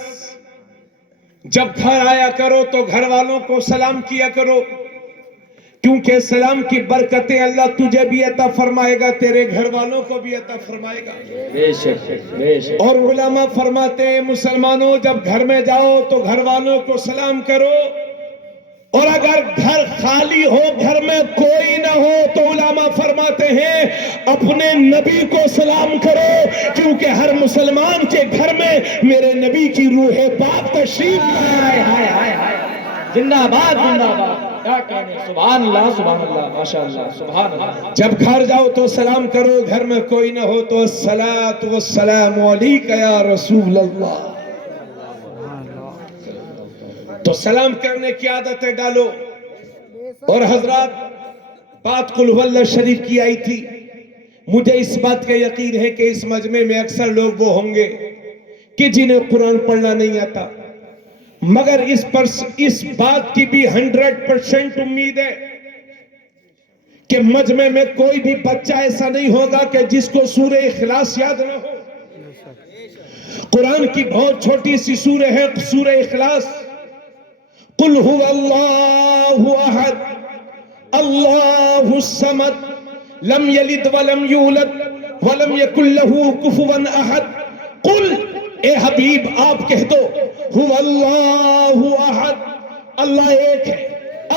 جب گھر آیا کرو تو گھر والوں کو سلام کیا کرو، کیونکہ سلام کی برکتیں اللہ تجھے بھی عطا فرمائے گا، تیرے گھر والوں کو بھی عطا فرمائے گا. بے شک بے شک. اور علماء فرماتے ہیں مسلمانوں جب گھر میں جاؤ تو گھر والوں کو سلام کرو، اور اگر گھر خالی ہو، گھر میں کوئی نہ ہو تو علماء فرماتے ہیں اپنے نبی کو سلام کرو، کیونکہ ہر مسلمان کے گھر میں میرے نبی کی روح پاک تشریف لائے. زندہ باد زندہ باد. کیا کہنے. سبحان اللہ سبحان اللہ ماشاء اللہ سبحان اللہ. جب گھر جاؤ تو سلام کرو، گھر میں کوئی نہ ہو تو الصلاۃ والسلام علیک یا رسول اللہ. تو سلام کرنے کی عادتیں ڈالو. اور حضرات بات قل هو اللہ شریف کی آئی تھی، مجھے اس بات کا یقین ہے کہ اس مجمع میں اکثر لوگ وہ ہوں گے کہ جنہیں قرآن پڑھنا نہیں آتا، مگر اس بات کی بھی 100% امید ہے کہ مجمع میں کوئی بھی بچہ ایسا نہیں ہوگا کہ جس کو سورہ اخلاص یاد نہ ہو. قرآن کی بہت چھوٹی سی سورہ ہے سورہ اخلاص. قل هو اللہ احد اللہ الصمد لم یلد ولم یولد ولم یکن له کفوا احد. قل اے حبیب آپ کہہ دو هو اللہ احد، اللہ ایک ہے،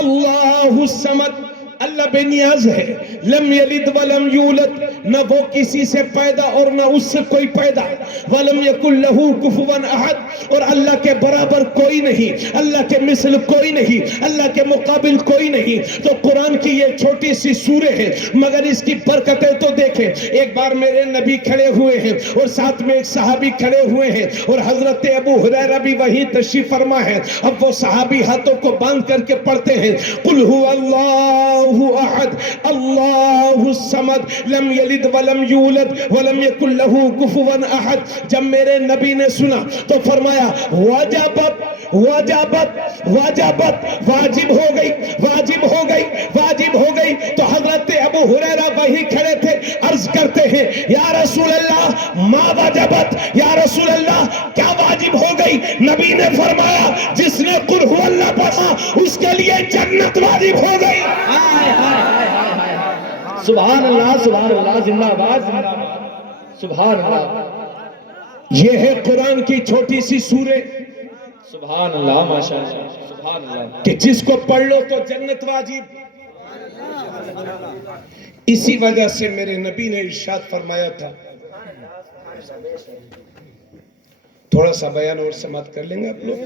اللہ الصمد اللہ بے نیاز ہے، لم یلد ولم یولد نہ وہ کسی سے پیدا اور نہ اس سے کوئی پیدا، ولم یکن لہ کفوا احد اور اللہ کے برابر کوئی نہیں، اللہ کے مثل کوئی نہیں، اللہ کے مقابل کوئی نہیں. تو قرآن کی یہ چھوٹی سی سورہ ہے مگر اس کی برکتیں تو دیکھیں. ایک بار میرے نبی کھڑے ہوئے ہیں اور ساتھ میں ایک صحابی کھڑے ہوئے ہیں اور حضرت ابو ہریرہ بھی وہیں تشریف فرما ہے. اب وہ صحابی ہاتھوں کو باندھ کر کے پڑھتے ہیں قل هو اللہ احد اللہ الصمد لم یلد ولم یولد ولم یکن لہ کفوا احد. جب میرے نبی نے سنا تو فرمایا وجبت وجبت وجبت، واجب ہو گئی واجب ہو گئی واجب ہو گئی. تو حضرت ابو ہریرہ وہی کھڑے تھے، عرض کرتے ہیں یا رسول اللہ ما وجبت، یا رسول اللہ کیا واجب ہو گئی؟ نبی نے فرمایا جس نے قل هو اللہ پڑھا اس کے لیے جنت واجب ہو گئی. سبحان اللہ سبحان اللہ، زندہ باد زندہ باد، سبحان اللہ. یہ ہے قرآن کی چھوٹی سی سورہ سبحان اللہ ماشاء اللہ سبحان اللہ. کہ جس کو پڑھ لو تو جنت واجب. اسی وجہ سے میرے نبی نے ارشاد فرمایا تھا، تھوڑا سا بیان اور سماعت کر لیں گے آپ لوگ؟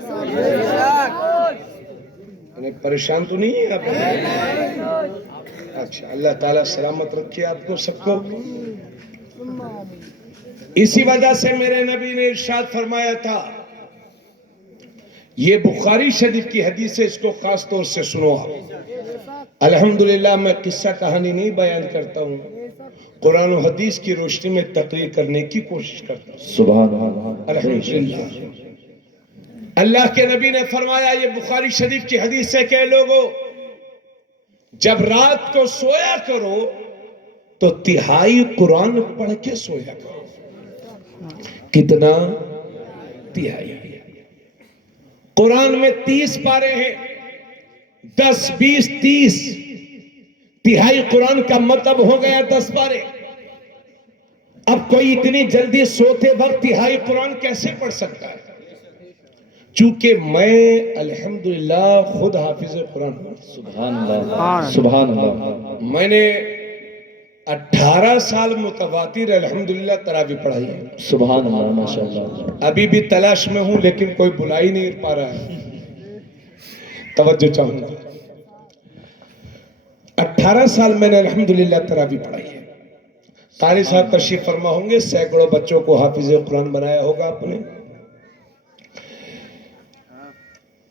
پریشان تو نہیں ہے آپ؟ اچھا، اللہ تعالیٰ سلامت رکھے آپ کو سب کو. اسی وجہ سے میرے نبی نے ارشاد فرمایا تھا، یہ بخاری شریف کی حدیث ہے، اس کو خاص طور سے سنو آپ. الحمدللہ میں قصہ کہانی نہیں بیان کرتا ہوں، قرآن و حدیث کی روشنی میں تقریر کرنے کی کوشش کرتا ہوں. سبحان اللہ. الحمدللہ. اللہ کے نبی نے فرمایا، یہ بخاری شریف کی حدیث ہے کہ لوگوں جب رات کو سویا کرو تو تہائی قرآن پڑھ کے سویا کرو. کتنا؟ تہائی. قرآن میں 30 پارے ہیں، 10 20 30 تہائی قرآن کا مطلب ہو گیا 10 پارے. اب کوئی اتنی جلدی سوتے وقت تہائی قرآن کیسے پڑھ سکتا ہے؟ چونکہ میں الحمدللہ خود حافظ قرآن ہوں. سبحان اللہ سبحان اللہ. میں نے 18 سال متواتر الحمدللہ تراویح پڑھائی ہے. سبحان اللہ ماشاء اللہ. ابھی بھی تلاش میں ہوں لیکن کوئی بلا ہی نہیں پا رہا ہے. توجہ چاہوں گا. 18 سال میں نے الحمدللہ تراویح پڑھائی ہے. قاری صاحب تشریف فرما ہوں گے، سینکڑوں بچوں کو حافظ قرآن بنایا ہوگا آپ نے.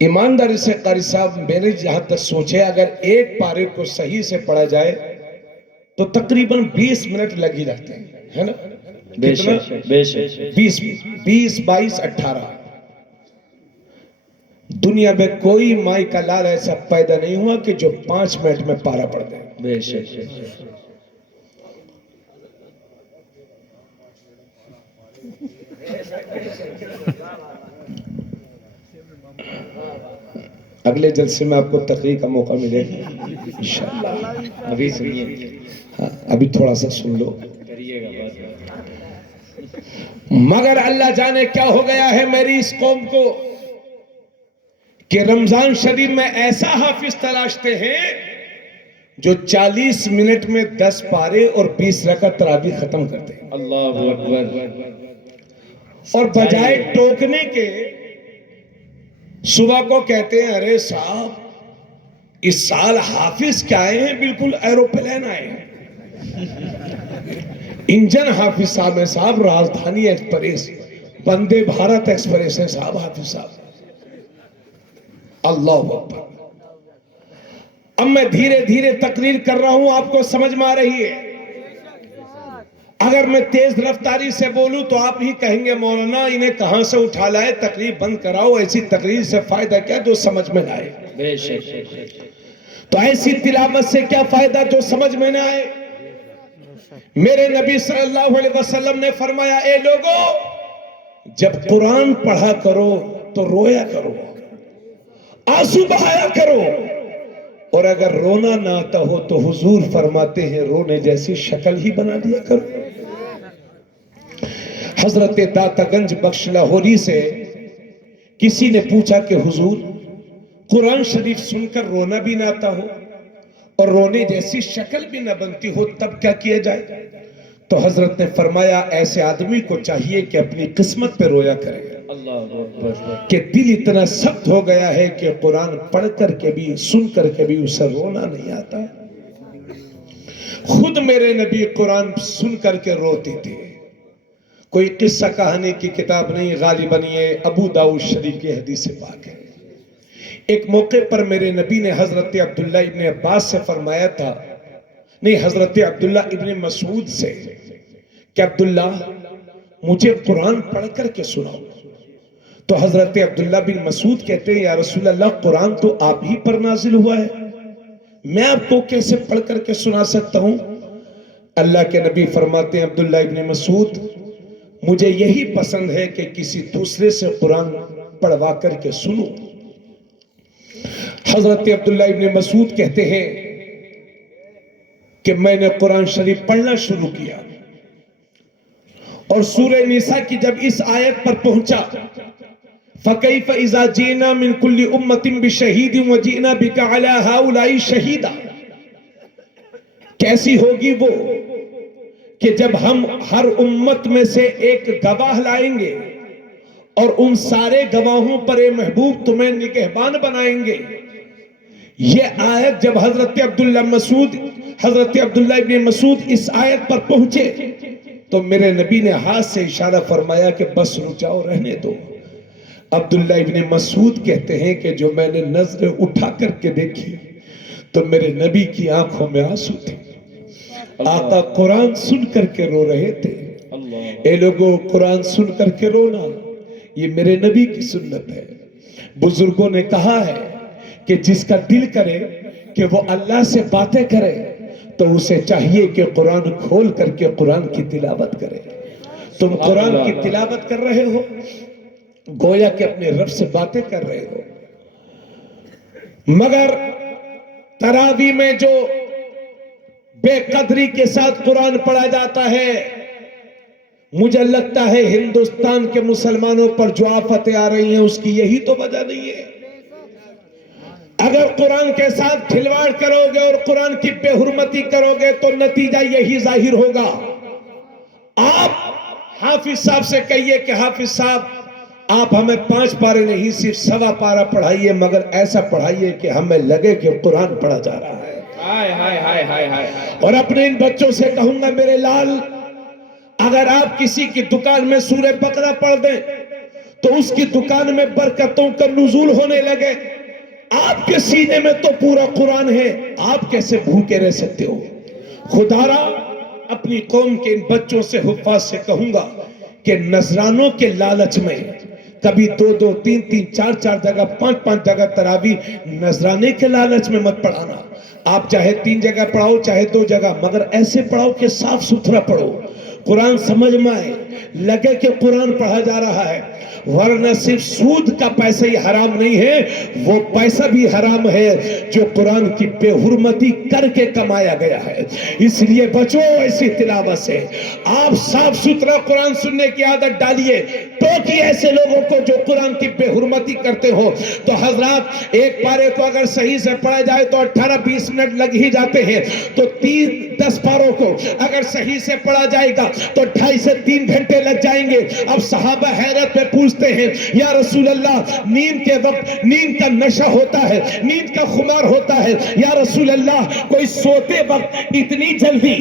ایمانداری سے قاری صاحب میں نے جہاں تک سوچے اگر ایک پارے کو صحیح سے پڑھا جائے تو تقریباً 20 منٹ لگ ہی جاتے ہیں، ہے نا؟ بے شک بے شک. 20 22 18. دنیا میں کوئی مائی کا لال ایسا پیدا نہیں ہوا کہ جو 5 منٹ میں پارا پڑھ دے. بے شک. اگلے جلسے میں آپ کو تقریر کا موقع ملے گا انشاءاللہ. ابھی سنیے. ہاں ابھی تھوڑا سا سن لو. کریے گا. مگر اللہ جانے کیا ہو گیا ہے میری اس قوم کو کہ رمضان شریف میں ایسا حافظ تلاشتے ہیں جو 40 منٹ میں 10 پارے اور 20 رکعت تراویح ختم کرتے ہیں. اللہ اکبر. اور بجائے ٹوکنے کے صبح کو کہتے ہیں ارے صاحب اس سال حافظ کیا آئے ہیں، بالکل ایروپلین آئے ہیں. انجن حافظ صاحب ہیں صاحب، راجدھانی ایکسپریس، وندے بھارت ایکسپریس ہیں صاحب حافظ صاحب. اللہ اکبر. اب میں دھیرے دھیرے تقریر کر رہا ہوں، آپ کو سمجھ میں آ رہی ہے. اگر میں تیز رفتاری سے بولوں تو آپ ہی کہیں گے مولانا انہیں کہاں سے اٹھا لائے، تقریر بند کراؤ، ایسی تقریر سے فائدہ کیا جو سمجھ میں نہ آئے. بے شک. تو ایسی تلاوت سے کیا فائدہ جو سمجھ میں نہ آئے. میرے نبی صلی اللہ علیہ وسلم نے فرمایا اے لوگو جب قرآن پڑھا کرو تو رویا کرو، آنسو بہایا کرو، اور اگر رونا نہ آتا ہو تو حضور فرماتے ہیں رونے جیسی شکل ہی بنا دیا کرو۔ حضرت داتا گنج بخش لاہوری سے کسی نے پوچھا کہ حضور قرآن شریف سن کر رونا بھی نہ آتا ہو اور رونے جیسی شکل بھی نہ بنتی ہو، تب کیا کیا جائے؟ تو حضرت نے فرمایا ایسے آدمی کو چاہیے کہ اپنی قسمت پہ رویا کرے، کہ دل اتنا سخت ہو گیا ہے کہ قرآن پڑھ کر کے بھی سن کر کے بھی اسے رونا نہیں آتا۔ خود میرے نبی قرآن سن کر کے روتے تھے۔ کوئی قصہ کہانی کی کتاب نہیں، غالباً یہ ابو داؤد شریف کی حدیث پاک ہے۔ ایک موقع پر میرے نبی نے حضرت عبداللہ ابن عباس سے فرمایا تھا، نہیں حضرت عبداللہ ابن مسعود سے، کہ عبداللہ مجھے قرآن پڑھ کر کے سناؤ۔ تو حضرت عبداللہ بن مسعود کہتے ہیں یا رسول اللہ قرآن تو آپ ہی پر نازل ہوا ہے، میں آپ کو کیسے پڑھ کر کے سنا سکتا ہوں؟ اللہ کے نبی فرماتے ہیں عبداللہ ابن مسعود مجھے یہی پسند ہے کہ کسی دوسرے سے قرآن پڑھوا کر کے سنو۔ حضرت عبداللہ ابن مسعود کہتے ہیں کہ میں نے قرآن شریف پڑھنا شروع کیا اور سورہ نساء کی جب اس آیت پر پہنچا فَكَيْفَ إِذَا جِئْنَا مِن كُلِّ أُمَّةٍ بِشَهِيدٍ وَجِئْنَا بِكَ عَلَى هَؤُلَاءِ شَهِيدًا، کیسی ہوگی وہ کہ جب ہم ہر امت میں سے ایک گواہ لائیں گے اور ان سارے گواہوں پر اے محبوب تمہیں نگہبان بنائیں گے۔ یہ آیت جب حضرت عبداللہ ابن مسعود اس آیت پر پہنچے تو میرے نبی نے ہاتھ سے اشارہ فرمایا کہ بس رک جاؤ، رہنے دو۔ عبداللہ ابن مسعود کہتے ہیں کہ جو میں نے نظریں اٹھا کر کے دیکھی تو میرے نبی کی آنکھوں میں آنسو تھے۔ آقا قرآن سن کر کے رو رہے تھے۔ اے لوگوں قرآن سن کر کے رونا یہ میرے نبی کی سنت ہے۔ بزرگوں نے کہا ہے کہ جس کا دل کرے کہ وہ اللہ سے باتیں کرے تو اسے چاہیے کہ قرآن کھول کر کے قرآن کی تلاوت کرے۔ تم قرآن کی تلاوت کر رہے ہو گویا کہ اپنے رب سے باتیں کر رہے ہو۔ مگر تراویح میں جو بے قدری کے ساتھ قرآن پڑھا جاتا ہے، مجھے لگتا ہے ہندوستان کے مسلمانوں پر جو آفتیں آ رہی ہیں اس کی یہی تو وجہ نہیں ہے۔ اگر قرآن کے ساتھ کھلواڑ کرو گے اور قرآن کی بے حرمتی کرو گے تو نتیجہ یہی ظاہر ہوگا۔ آپ حافظ صاحب سے کہیے کہ حافظ صاحب آپ ہمیں 5 پارے نہیں صرف 1.25 پارہ پڑھائیے، مگر ایسا پڑھائیے کہ ہمیں لگے کہ قرآن پڑھا جا رہا ہے۔ اور اپنے ان بچوں سے کہوں گا میرے لال، اگر آپ کسی کی دکان میں سورہ بقرہ پڑھ دیں تو اس کی دکان میں برکتوں کا نزول ہونے لگے، آپ کے سینے میں تو پورا قرآن ہے، آپ کیسے بھوکے رہ سکتے ہو؟ خدارا اپنی قوم کے ان بچوں سے حفاظ سے کہوں گا کہ نذرانوں کے لالچ میں کبھی 2 3 4 جگہ 5 جگہ تراویح نذرانے کے لالچ میں مت پڑھانا۔ آپ چاہے 3 جگہ پڑھاؤ چاہے 2 جگہ، مگر ایسے پڑھاؤ کہ صاف ستھرا پڑھو، قرآن سمجھ میں آئے، لگے کہ قرآن پڑھا جا رہا ہے۔ ورنہ صرف سود کا پیسہ ہی حرام نہیں ہے، وہ پیسہ بھی حرام ہے جو قرآن کی بے حرمتی کر کے کمایا گیا ہے۔ اس لیے بچو ایسی تلاوت سے، آپ صاف ستھرا قرآن سننے کی عادت ڈالیے، ٹوکی ایسے لوگوں کو جو قرآن کی بے حرمتی کرتے ہو۔ تو حضرات ایک پارے کو اگر صحیح سے پڑھا جائے تو 18-20 منٹ لگ ہی جاتے ہیں، تو 10 پاروں کو اگر صحیح سے پڑھا جائے گا تو 2.5 سے 3 گھنٹے لگ جائیں گے۔ اب صحابہ حیرت میں پوچھتے ہیں یا رسول اللہ نیند کے وقت نیند کا نشہ ہوتا ہے، نیند کا خمار ہوتا ہے، یا رسول اللہ کوئی سوتے وقت اتنی جلدی